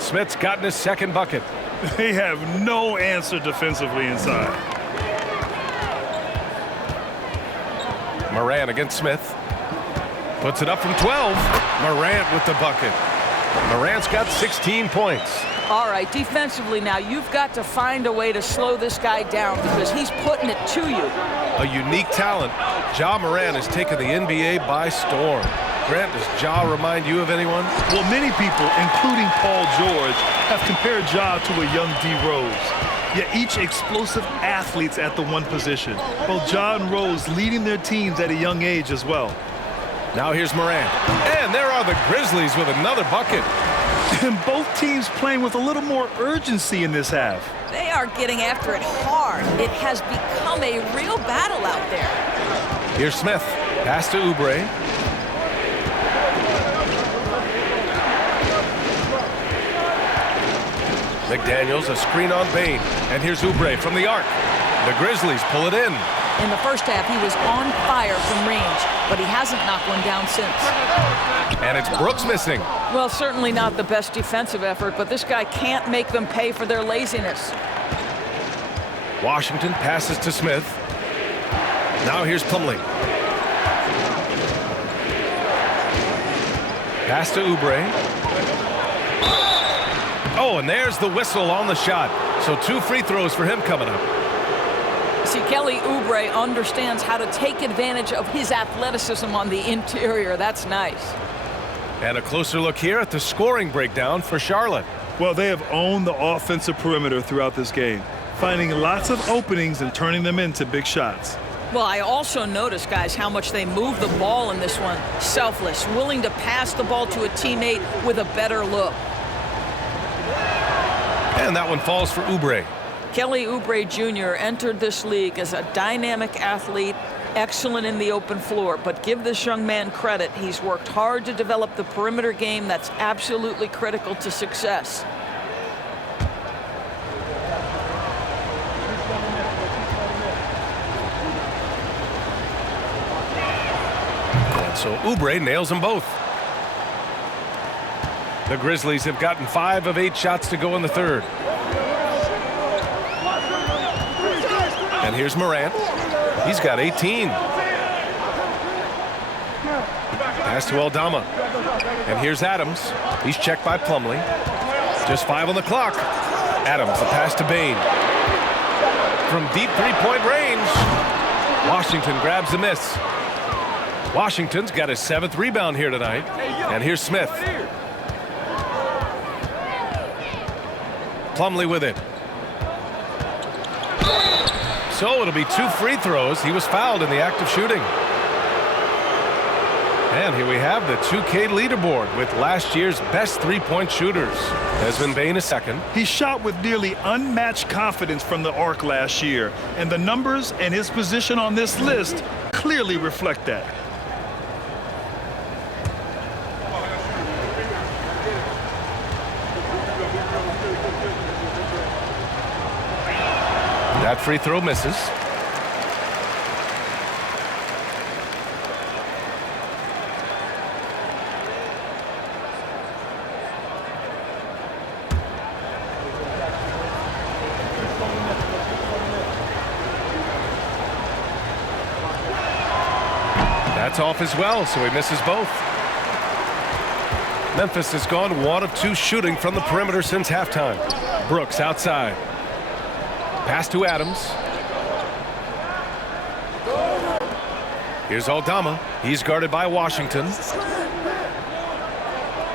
Smith's gotten his second bucket. They have no answer defensively inside. Morant against Smith. Puts it up from 12. Morant with the bucket. Morant's got 16 points. All right, defensively now, you've got to find a way to slow this guy down because he's putting it to you. A unique talent. Ja Morant has taken the NBA by storm. Grant, does Ja remind you of anyone? Well, many people, including Paul George, have compared Ja to a young D. Rose. Yet each explosive athletes at the one position. Both Ja and Rose leading their teams at a young age as well. Now here's Morant. And there are the Grizzlies with another bucket. And both teams playing with a little more urgency in this half. They are getting after it hard. It has become a real battle out there. Here's Smith. Pass to Oubre. McDaniels, a screen on Bane. And here's Oubre from the arc. The Grizzlies pull it in. In the first half, he was on fire from range, but he hasn't knocked one down since. And it's Brooks missing. Well, certainly not the best defensive effort, but this guy can't make them pay for their laziness. Washington passes to Smith. Now here's Plumlee. Pass to Oubre. Oh, and there's the whistle on the shot. So 2 free throws for him coming up. See, Kelly Oubre understands how to take advantage of his athleticism on the interior. That's nice. And a closer look here at the scoring breakdown for Charlotte. Well, they have owned the offensive perimeter throughout this game, finding lots of openings and turning them into big shots. Well, I also noticed, guys, how much they move the ball in this one. Selfless, willing to pass the ball to a teammate with a better look. And that one falls for Oubre. Kelly Oubre Jr. entered this league as a dynamic athlete, excellent in the open floor, but give this young man credit. He's worked hard to develop the perimeter game that's absolutely critical to success. And so Oubre nails them both. The Grizzlies have gotten 5 of 8 shots to go in the third. And here's Morant. He's got 18. Pass to Aldama. And here's Adams. He's checked by Plumlee. Just 5 on the clock. Adams, the pass to Bane. From deep three-point range. Washington grabs the miss. Washington's got his 7th rebound here tonight. And here's Smith. Plumlee with it. So it'll be 2 free throws. He was fouled in the act of shooting. And here we have the 2K leaderboard with last year's best three-point shooters. Desmond Bane is second. He shot with nearly unmatched confidence from the arc last year, and the numbers and his position on this list clearly reflect that. That free throw misses. That's off as well, so he misses both. Memphis has gone 1 of 2 shooting from the perimeter since halftime. Brooks outside. Pass to Adams. Here's Aldama. He's guarded by Washington.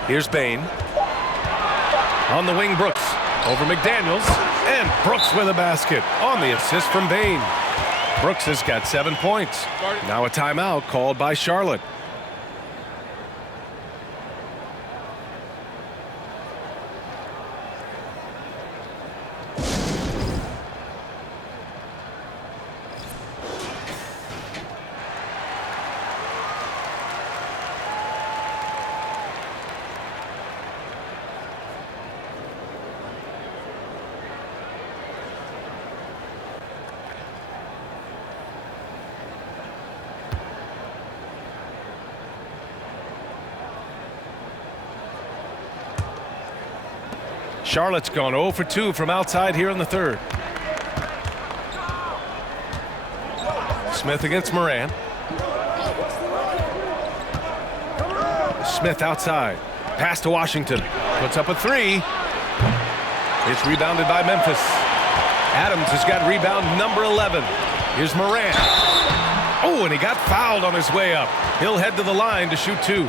Here's Bane. On the wing, Brooks. Over McDaniels. And Brooks with a basket on the assist from Bane. Brooks has got 7 points. Now a timeout called by Charlotte. Charlotte's gone 0 for 2 from outside here in the third. Smith against Morant. Smith outside. Pass to Washington. Puts up a three. It's rebounded by Memphis. Adams has got rebound number 11. Here's Morant. Oh, and he got fouled on his way up. He'll head to the line to shoot 2.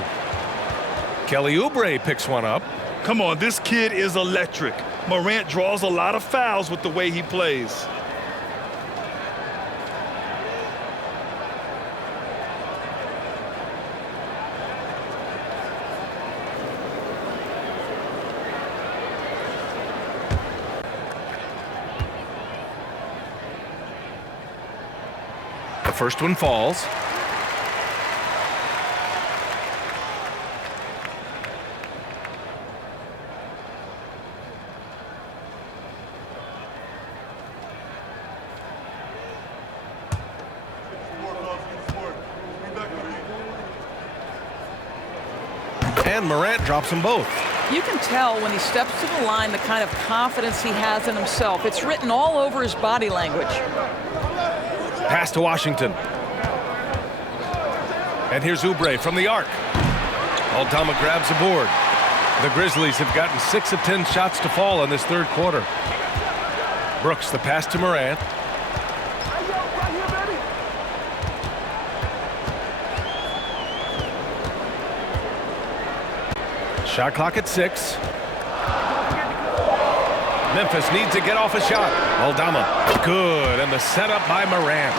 Kelly Oubre picks one up. Come on, this kid is electric. Morant draws a lot of fouls with the way he plays. The first one falls. And Morant drops them both. You can tell when he steps to the line the kind of confidence he has in himself. It's written all over his body language. Pass to Washington. And here's Oubre from the arc. Aldama grabs the board. The Grizzlies have gotten 6 of 10 shots to fall in this third quarter. Brooks, the pass to Morant. Shot clock at 6. Memphis needs to get off a shot. Aldama, good, and the setup by Morant.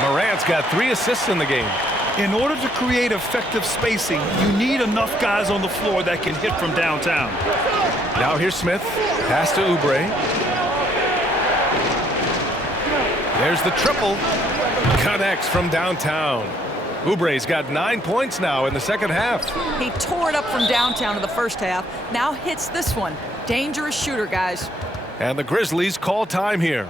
Morant's got 3 assists in the game. In order to create effective spacing, you need enough guys on the floor that can hit from downtown. Now here's Smith. Pass to Oubre. There's the triple. Connects from downtown. Oubre's got 9 points now in the second half. He tore it up from downtown in the first half. Now hits this one. Dangerous shooter, guys. And the Grizzlies call time here.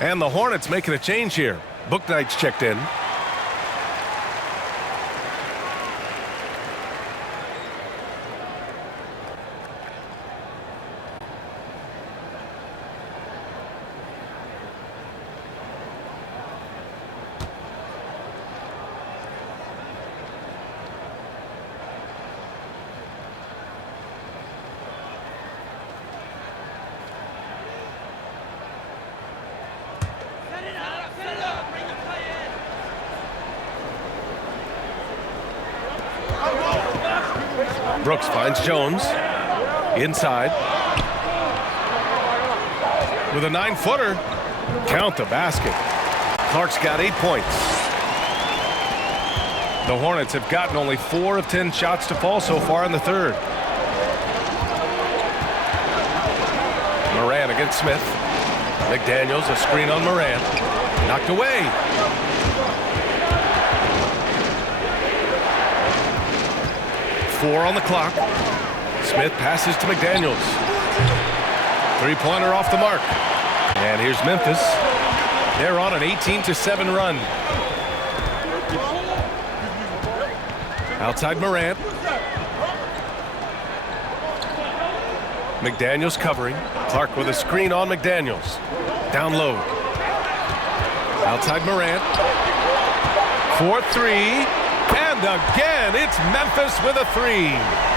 And the Hornets making a change here. Bouknight's checked in. Brooks finds Jones inside with a 9-footer. Count the basket. Clark's got 8 points. The Hornets have gotten only 4 of 10 shots to fall so far in the third. Morant against Smith. McDaniels, a screen on Morant. Knocked away. Four on the clock. Smith passes to McDaniels. Three-pointer off the mark. And here's Memphis. They're on an 18-7 run. Outside Morant. McDaniels covering. Clark with a screen on McDaniels. Down low. Outside Morant. 4-3. And again, it's Memphis with a 3.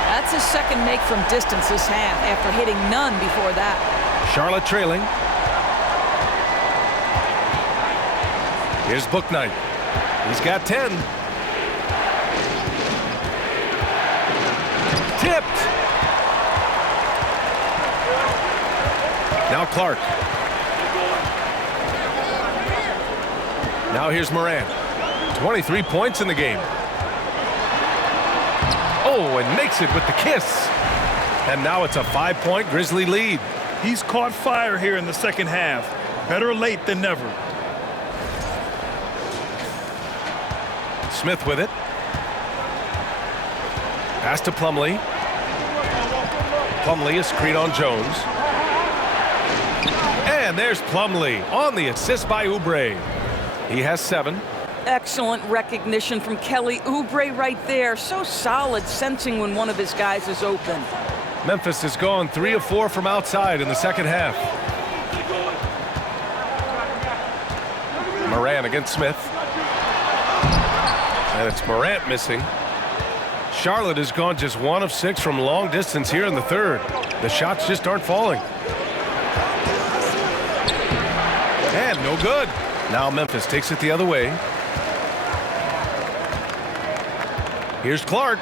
That's his second make from distance this half after hitting none before that. Charlotte trailing. Here's Bouknight. He's got 10. Tipped. Now Clark. Now here's Morant. 23 points in the game. Oh, and makes it with the kiss. And now it's a 5-point Grizzly lead. He's caught fire here in the second half. Better late than never. Smith with it. Pass to Plumlee. Plumlee, a screen on Jones. And there's Plumlee on the assist by Oubre. He has 7. Excellent recognition from Kelly Oubre right there. So solid, sensing when one of his guys is open. Memphis has gone 3 of 4 from outside in the second half. Morant against Smith. And it's Morant missing. Charlotte has gone just 1 of 6 from long distance here in the third. The shots just aren't falling. And no good. Now Memphis takes it the other way. Here's Clark.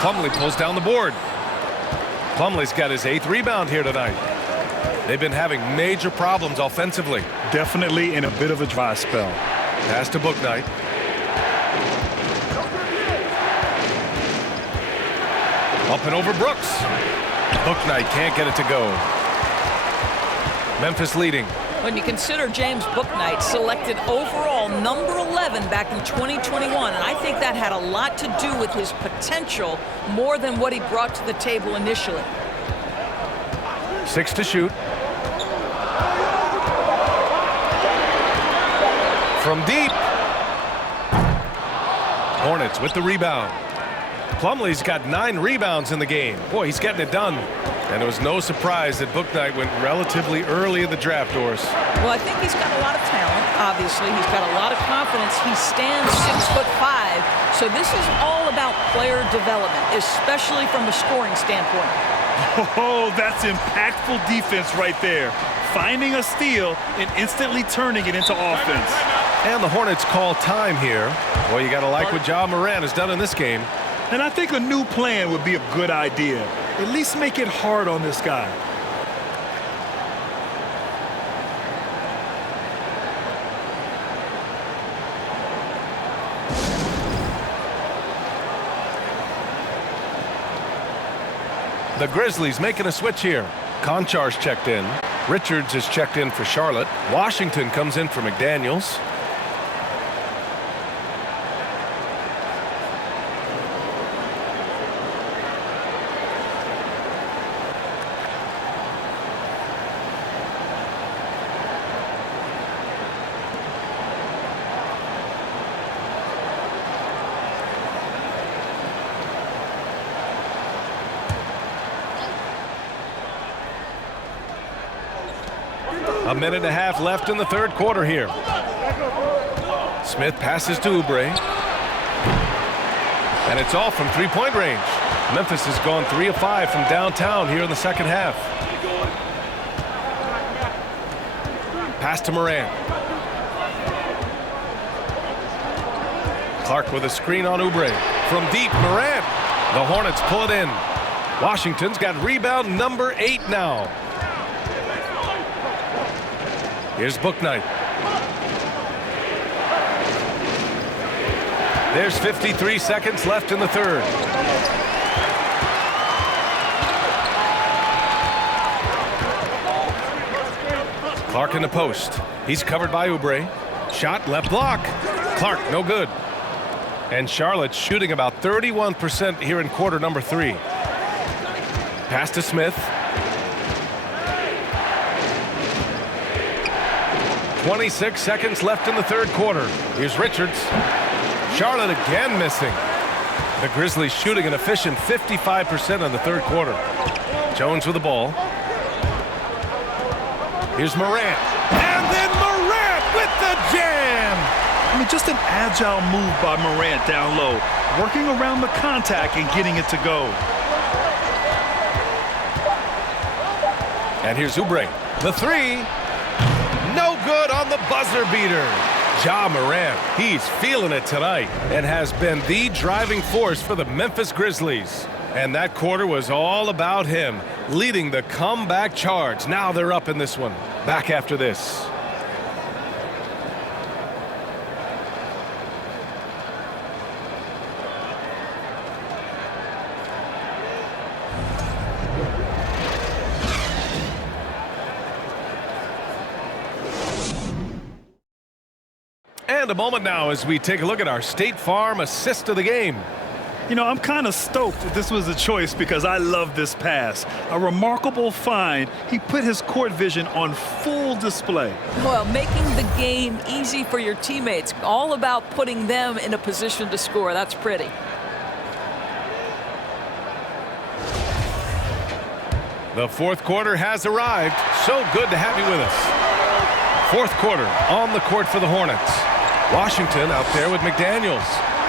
Plumlee pulls down the board. Plumlee's got his 8th rebound here tonight. They've been having major problems offensively. Definitely in a bit of a dry spell. Pass to Bouknight. Up and over Brooks. Bouknight can't get it to go. Memphis leading. When you consider James Bouknight selected overall number 11 back in 2021, and I think that had a lot to do with his potential more than what he brought to the table initially. 6 to shoot. From deep. Hornets with the rebound. Plumlee's got 9 rebounds in the game. Boy, he's getting it done. And it was no surprise that Bouknight went relatively early in the draft, Doris. Well, I think he's got a lot of talent, obviously. He's got a lot of confidence. He stands 6'5", so this is all about player development, especially from a scoring standpoint. Oh, that's impactful defense right there. Finding a steal and instantly turning it into offense. And the Hornets call time here. Well, you got to like what Ja Morant has done in this game. And I think a new plan would be a good idea. At least make it hard on this guy. The Grizzlies making a switch here. Konchar's checked in. Richards is checked in for Charlotte. Washington comes in for McDaniels. A minute and a half left in the third quarter here. Smith passes to Oubre. And it's all from three-point range. Memphis has gone 3 of 5 from downtown here in the second half. Pass to Morant. Clark with a screen on Oubre. From deep, Morant. The Hornets pull it in. Washington's got rebound number 8 now. Here's Bouknight. There's 53 seconds left in the third. Clark in the post. He's covered by Oubre. Shot left block. Clark no good. And Charlotte's shooting about 31% here in quarter number 3. Pass to Smith. 26 seconds left in the third quarter. Here's Richards. Charlotte again missing. The Grizzlies shooting an efficient 55% in the third quarter. Jones with the ball. Here's Morant. And then Morant with the jam! I mean, just an agile move by Morant down low, working around the contact and getting it to go. And here's Oubre. The 3. No good on the buzzer beater. Ja Morant, he's feeling it tonight and has been the driving force for the Memphis Grizzlies. And that quarter was all about him, leading the comeback charge. Now they're up in this one. Back after this. And a moment now as we take a look at our State Farm assist of the game. You know, I'm kind of stoked that this was a choice because I love this pass. A remarkable find. He put his court vision on full display. Well, making the game easy for your teammates. All about putting them in a position to score. That's pretty. The fourth quarter has arrived. So good to have you with us. Fourth quarter on the court for the Hornets. Washington out there with McDaniels.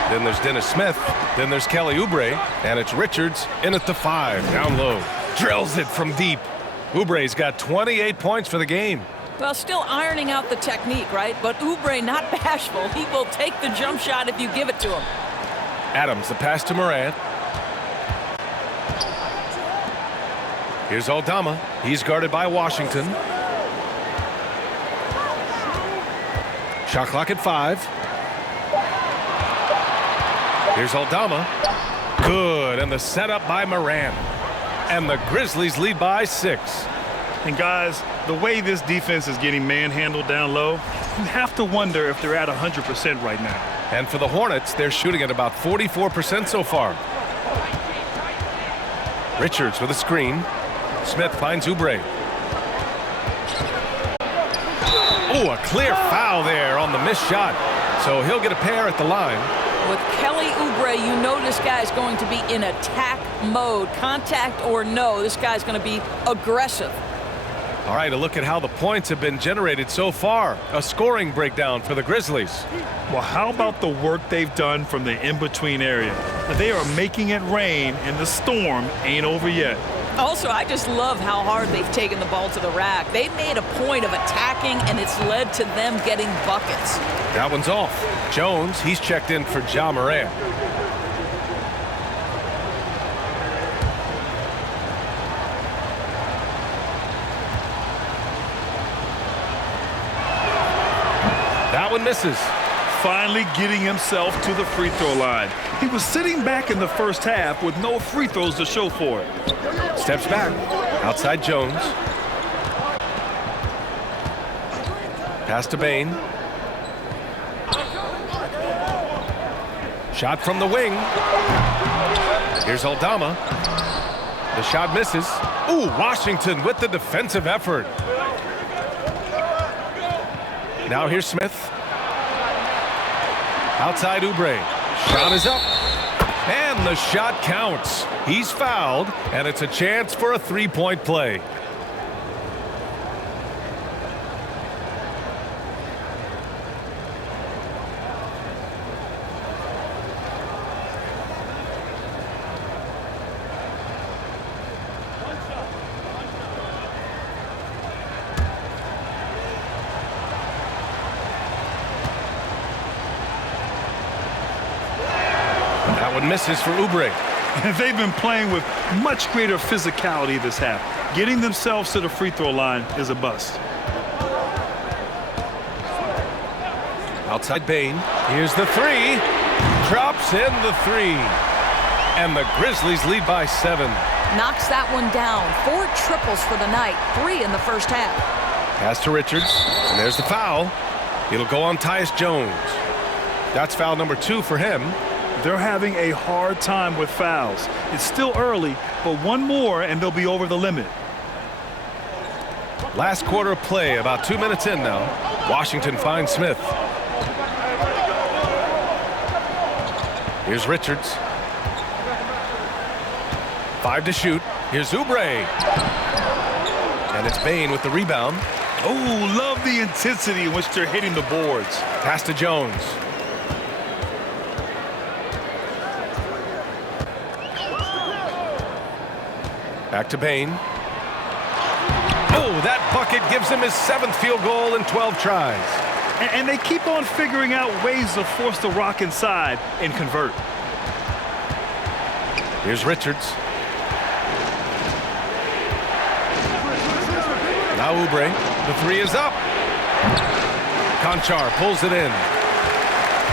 Then there's Dennis Smith. Then there's Kelly Oubre. And it's Richards in at the 5. Down low. Drills it from deep. Oubre's got 28 points for the game. Well, still ironing out the technique, right? But Oubre not bashful. He will take the jump shot if you give it to him. Adams, the pass to Morant. Here's Aldama. He's guarded by Washington. Shot clock at 5. Here's Aldama. Good, and the setup by Morant. And the Grizzlies lead by 6. And guys, the way this defense is getting manhandled down low, you have to wonder if they're at 100% right now. And for the Hornets, they're shooting at about 44% so far. Richards with a screen. Smith finds Oubre. Oh, a clear foul there on the missed shot. So he'll get a pair at the line. With Kelly Oubre, you know this guy's going to be in attack mode. Contact or no, this guy's going to be aggressive. All right, a look at how the points have been generated so far. A scoring breakdown for the Grizzlies. Well, how about the work they've done from the in-between area? They are making it rain, and the storm ain't over yet. Also, I just love how hard they've taken the ball to the rack. They made a point of attacking, and it's led to them getting buckets. That one's off. Jones, he's checked in for Ja Morant. That one misses. Finally getting himself to the free throw line. He was sitting back in the first half with no free throws to show for it. Steps back. Outside Jones. Pass to Bane. Shot from the wing. Here's Aldama. The shot misses. Ooh, Washington with the defensive effort. Now here's Smith. Outside Oubre. Shot is up. And the shot counts. He's fouled, and it's a chance for a three-point play. That one misses for Oubre. They've been playing with much greater physicality this half. Getting themselves to the free throw line is a bust. Outside Bane. Here's the 3. Drops in the 3. And the Grizzlies lead by 7. Knocks that one down. 4 triples for the night. 3 in the first half. Pass to Richards. And there's the foul. It'll go on Tyus Jones. That's foul number 2 for him. They're having a hard time with fouls. It's still early, but one more and they'll be over the limit. Last quarter of play, about 2 minutes in now. Washington finds Smith. Here's Richards. 5 to shoot. Here's Oubre. And it's Bane with the rebound. Oh, love the intensity in which they're hitting the boards. Pass to Jones. Back to Bane. Oh, that bucket gives him his 7th field goal in 12 tries. And they keep on figuring out ways to force the rock inside and convert. Here's Richards. Now Oubre. The 3 is up. Conchar pulls it in.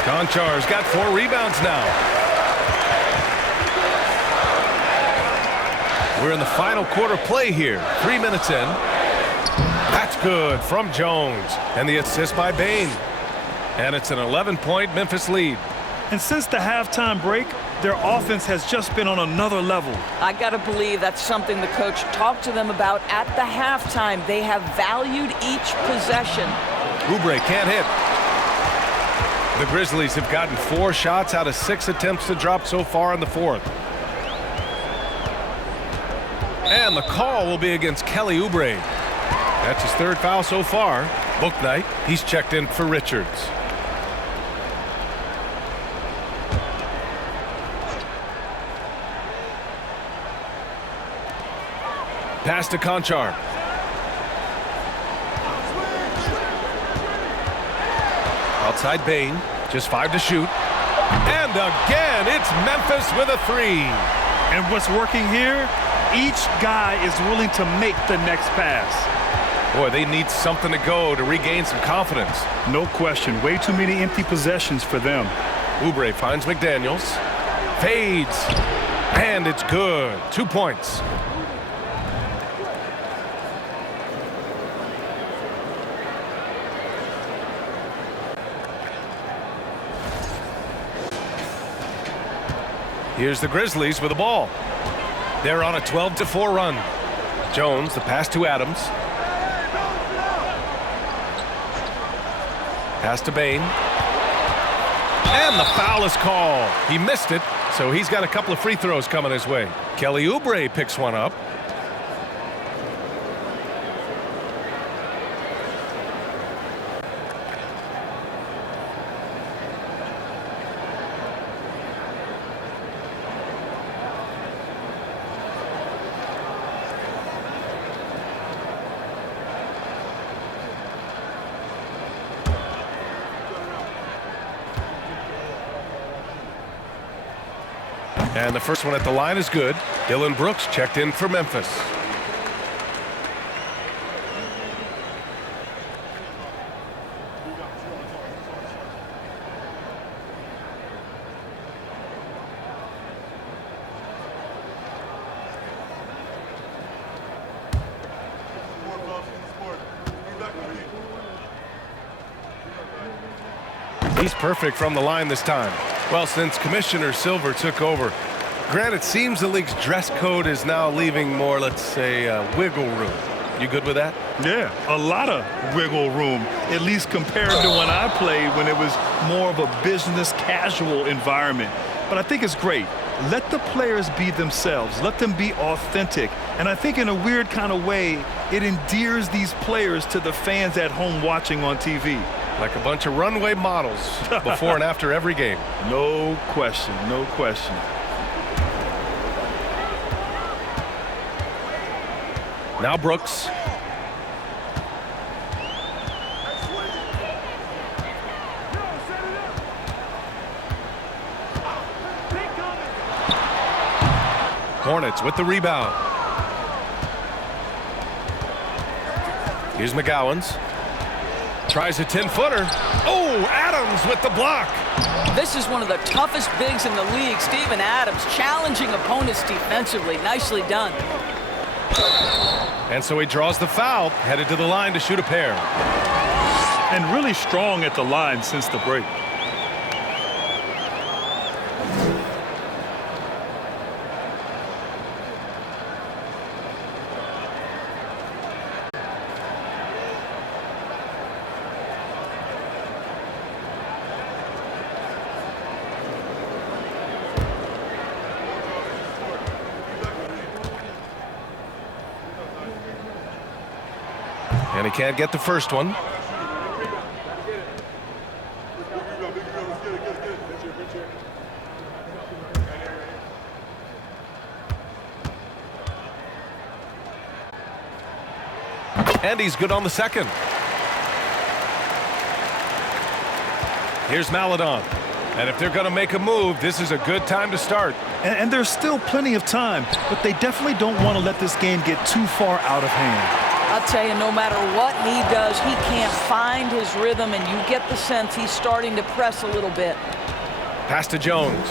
Conchar's got 4 rebounds now. We're in the final quarter play here. 3 minutes in. That's good from Jones. And the assist by Bane. And it's an 11-point Memphis lead. And since the halftime break, their offense has just been on another level. I got to believe that's something the coach talked to them about at the halftime. They have valued each possession. Oubre can't hit. The Grizzlies have gotten 4 shots out of 6 attempts to drop so far in the fourth. And the call will be against Kelly Oubre. That's his 3rd foul so far. Bouknight, he's checked in for Richards. Pass to Conchar. Outside Bane, just 5 to shoot. And again, it's Memphis with a 3. And what's working here? Each guy is willing to make the next pass. Boy, they need something to go to regain some confidence. No question. Way too many empty possessions for them. Oubre finds McDaniels. Fades. And it's good. 2 points. Here's the Grizzlies with the ball. They're on a 12-4 run. Jones, the pass to Adams. Pass to Bane. And the foul is called. He missed it, so he's got a couple of free throws coming his way. Kelly Oubre picks one up. And the first one at the line is good. Dylan Brooks checked in for Memphis. He's perfect from the line this time. Well, since Commissioner Silver took over, Grant, it seems the league's dress code is now leaving more, let's say, wiggle room. You good with that? Yeah, a lot of wiggle room, at least compared to when I played, when it was more of a business casual environment. But I think it's great. Let the players be themselves. Let them be authentic. And I think in a weird kind of way, it endears these players to the fans at home watching on TV. Like a bunch of runway models before and after every game. No question, no question. Now Brooks. Hornets with the rebound. Here's McGowan's. Tries a 10-footer. Oh, Adams with the block. This is one of the toughest bigs in the league. Steven Adams challenging opponents defensively. Nicely done. And so he draws the foul, headed to the line to shoot a pair. And really strong at the line since the break. And he can't get the first one. And he's good on the second. Here's Maledon. And if they're going to make a move, this is a good time to start. And there's still plenty of time, but they definitely don't want to let this game get too far out of hand. I'll tell you, no matter what he does, he can't find his rhythm, and you get the sense he's starting to press a little bit. Pass to Jones.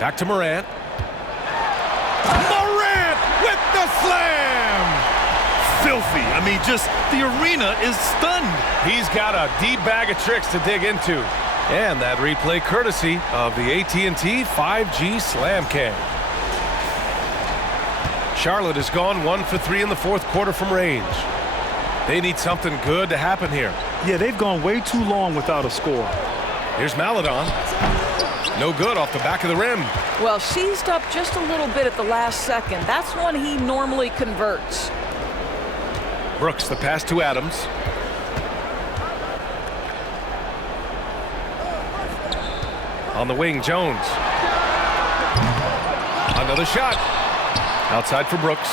Back to Morant. Morant with the slam! Filthy healthy. I mean, just the arena is stunned. He's got a deep bag of tricks to dig into. And that replay courtesy of the AT&T 5G Slam Cam. Charlotte has gone 1 for 3 in the fourth quarter from range. They need something good to happen here. Yeah, they've gone way too long without a score. Here's Maledon. No good off the back of the rim. Well, seized up just a little bit at the last second. That's when he normally converts. Brooks, the pass to Adams. On the wing, Jones. Another shot. Outside for Brooks.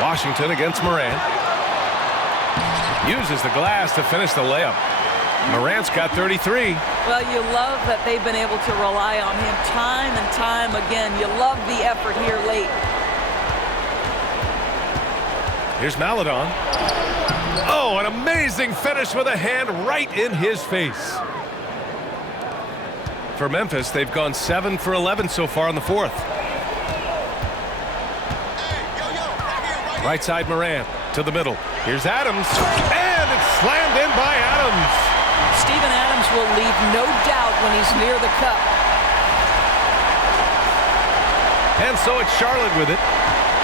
Washington against Morant. Uses the glass to finish the layup. Morant's got 33. Well, you love that they've been able to rely on him time and time again. You love the effort here late. Here's Maledon. Oh, an amazing finish with a hand right in his face. For Memphis, they've gone 7 for 11 so far in the fourth. Right side Morant to the middle. Here's Adams. And it's slammed in by Adams. Steven Adams will leave no doubt when he's near the cup. And so it's Charlotte with it.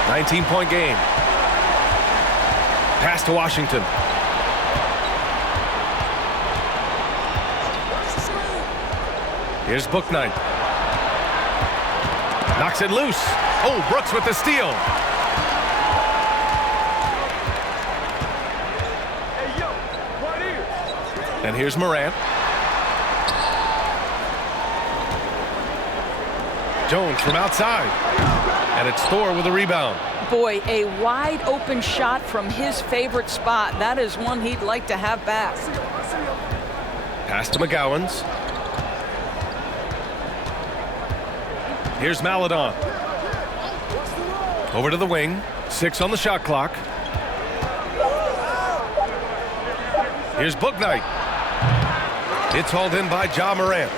19-point game. Pass to Washington. Here's Bouknight. Knocks it loose. Oh, Brooks with the steal. And here's Morant. Jones from outside. And it's Thor with a rebound. Boy, a wide open shot from his favorite spot. That is one he'd like to have back. Pass to McGowan's. Here's Maledon. Over to the wing. 6 on the shot clock. Here's Bouknight. It's hauled in by Ja Morant.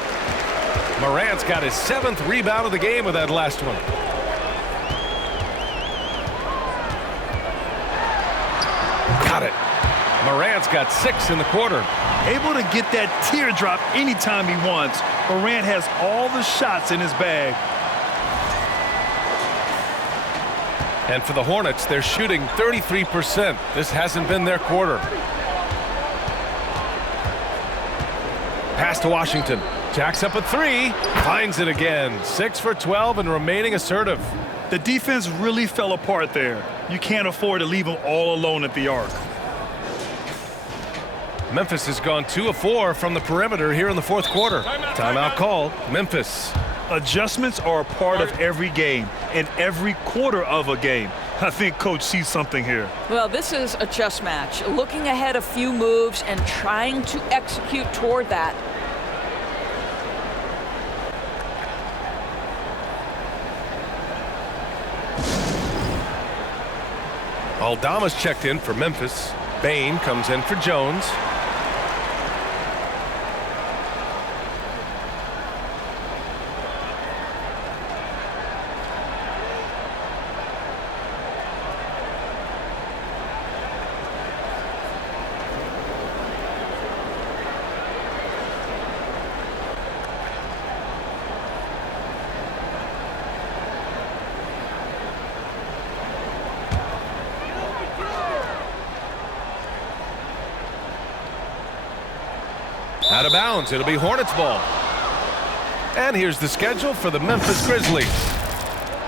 Morant's got his 7th rebound of the game with that last one. Got it. Morant's got 6 in the quarter. Able to get that teardrop anytime he wants. Morant has all the shots in his bag. And for the Hornets, they're shooting 33%. This hasn't been their quarter. Pass to Washington. Jacks up a 3. Finds it again. 6 for 12 and remaining assertive. The defense really fell apart there. You can't afford to leave them all alone at the arc. Memphis has gone 2 of 4 from the perimeter here in the fourth quarter. Timeout called. Memphis. Adjustments are a part of every game and every quarter of a game. I think Coach sees something here. Well, this is a chess match. Looking ahead a few moves and trying to execute toward that. Aldama's checked in for Memphis. Bain comes in for Jones. Out of bounds. It'll be Hornets ball. And here's the schedule for the Memphis Grizzlies.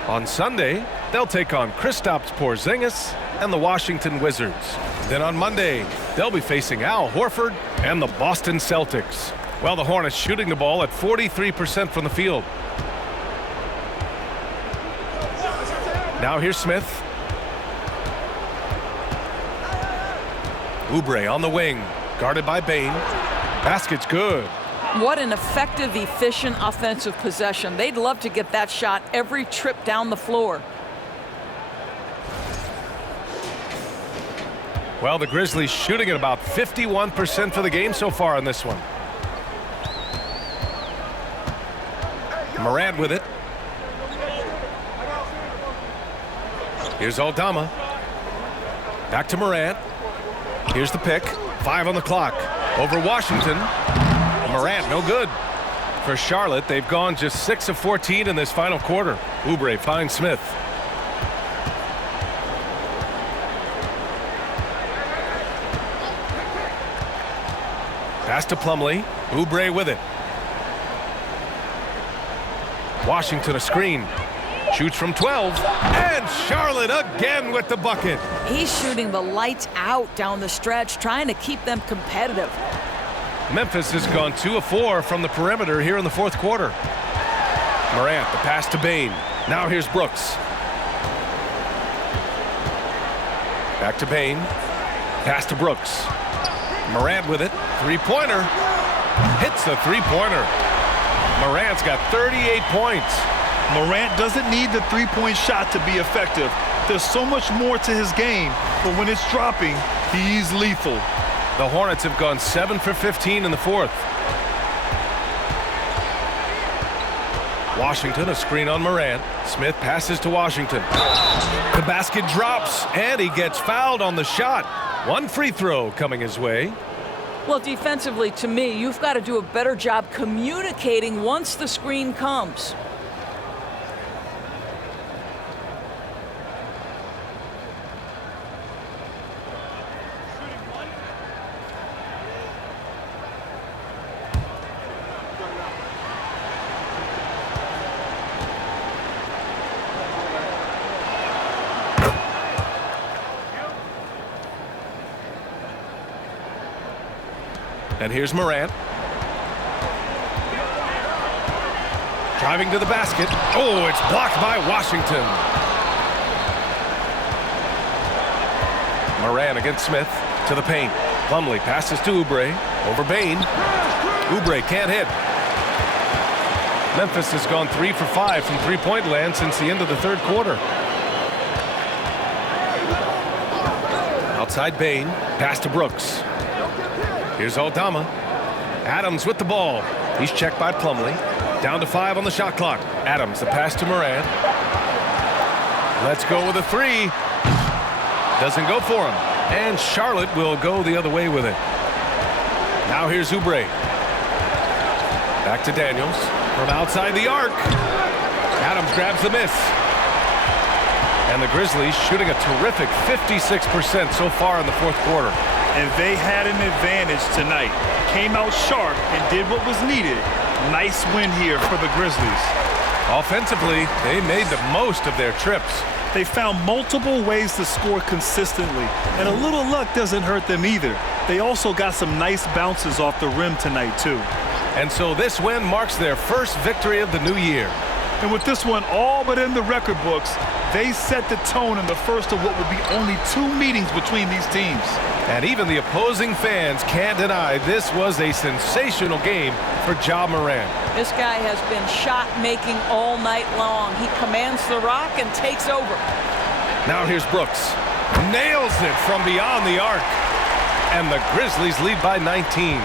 On Sunday, they'll take on Kristaps Porzingis and the Washington Wizards. Then on Monday, they'll be facing Al Horford and the Boston Celtics. Well, the Hornets shooting the ball at 43% from the field. Now here's Smith. Oubre on the wing, guarded by Bain. Basket's good. What an effective, efficient offensive possession. They'd love to get that shot every trip down the floor. Well, the Grizzlies shooting at about 51% for the game so far in this one. Morant with it. Here's Aldama. Back to Morant. Here's the pick. 5 on the clock. Over Washington. Morant, no good. For Charlotte, they've gone just 6 of 14 in this final quarter. Oubre finds Smith. Pass to Plumlee. Oubre with it. Washington a screen. Shoots from 12. And Charlotte again with the bucket. He's shooting the lights out down the stretch, trying to keep them competitive. Memphis has gone 2 of 4 from the perimeter here in the fourth quarter. Morant, the pass to Bane. Now here's Brooks. Back to Bane. Pass to Brooks. Morant with it. Three-pointer. Hits the three-pointer. Morant's got 38 points. Morant doesn't need the three-point shot to be effective. There's so much more to his game, but when it's dropping, he's lethal. The Hornets have gone 7 for 15 in the fourth. Washington, a screen on Morant. Smith passes to Washington. The basket drops, and he gets fouled on the shot. One free throw coming his way. Well, defensively, to me, you've got to do a better job communicating once the screen comes. And here's Morant. Driving to the basket. Oh, it's blocked by Washington. Morant against Smith to the paint. Plumlee passes to Oubre. Over Bane. Oubre can't hit. Memphis has gone 3 for 5 from three-point land since the end of the third quarter. Outside Bane. Pass to Brooks. Here's Aldama. Adams with the ball. He's checked by Plumlee. Down to 5 on the shot clock. Adams, the pass to Morant. Let's go with a three. Doesn't go for him. And Charlotte will go the other way with it. Now here's Oubre. Back to Daniels. From outside the arc. Adams grabs the miss. And the Grizzlies shooting a terrific 56% so far in the fourth quarter. And they had an advantage tonight. Came out sharp and did what was needed. Nice win here for the Grizzlies. Offensively, they made the most of their trips. They found multiple ways to score consistently, and a little luck doesn't hurt them either. They also got some nice bounces off the rim tonight, too. And so this win marks their first victory of the new year. And with this one all but in the record books, they set the tone in the first of what will be only 2 meetings between these teams. And even the opposing fans can't deny this was a sensational game for Ja Morant. This guy has been shot-making all night long. He commands the rock and takes over. Now here's Brooks. Nails it from beyond the arc. And the Grizzlies lead by 19.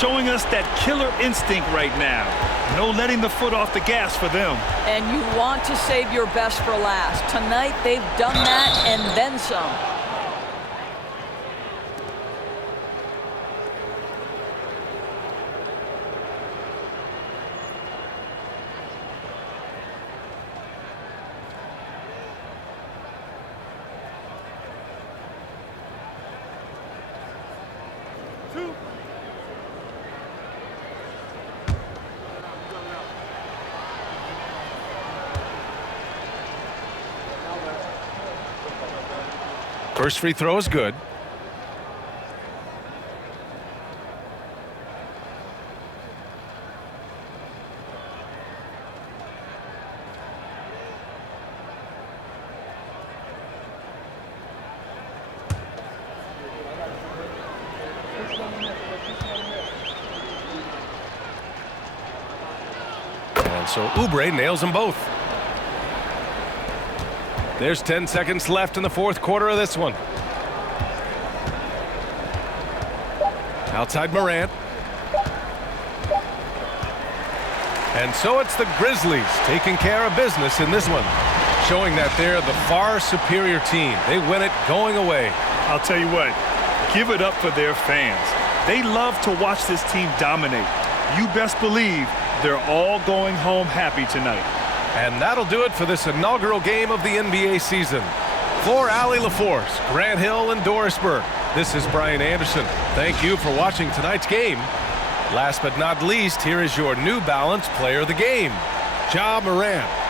Showing us that killer instinct right now. No letting the foot off the gas for them. And you want to save your best for last. Tonight, they've done that and then some. First free throw is good. And so Oubre nails them both. There's 10 seconds left in the fourth quarter of this one. Outside Morant. And so it's the Grizzlies taking care of business in this one. showing that they're the far superior team. They win it going away. I'll tell you what, give it up for their fans. They love to watch this team dominate. You best believe they're all going home happy tonight. And that'll do it for this inaugural game of the NBA season. For Allie LaForce, Grant Hill, and Dorisburg, this is Brian Anderson. Thank you for watching tonight's game. Last but not least, here is your New Balance Player of the Game, Ja Morant.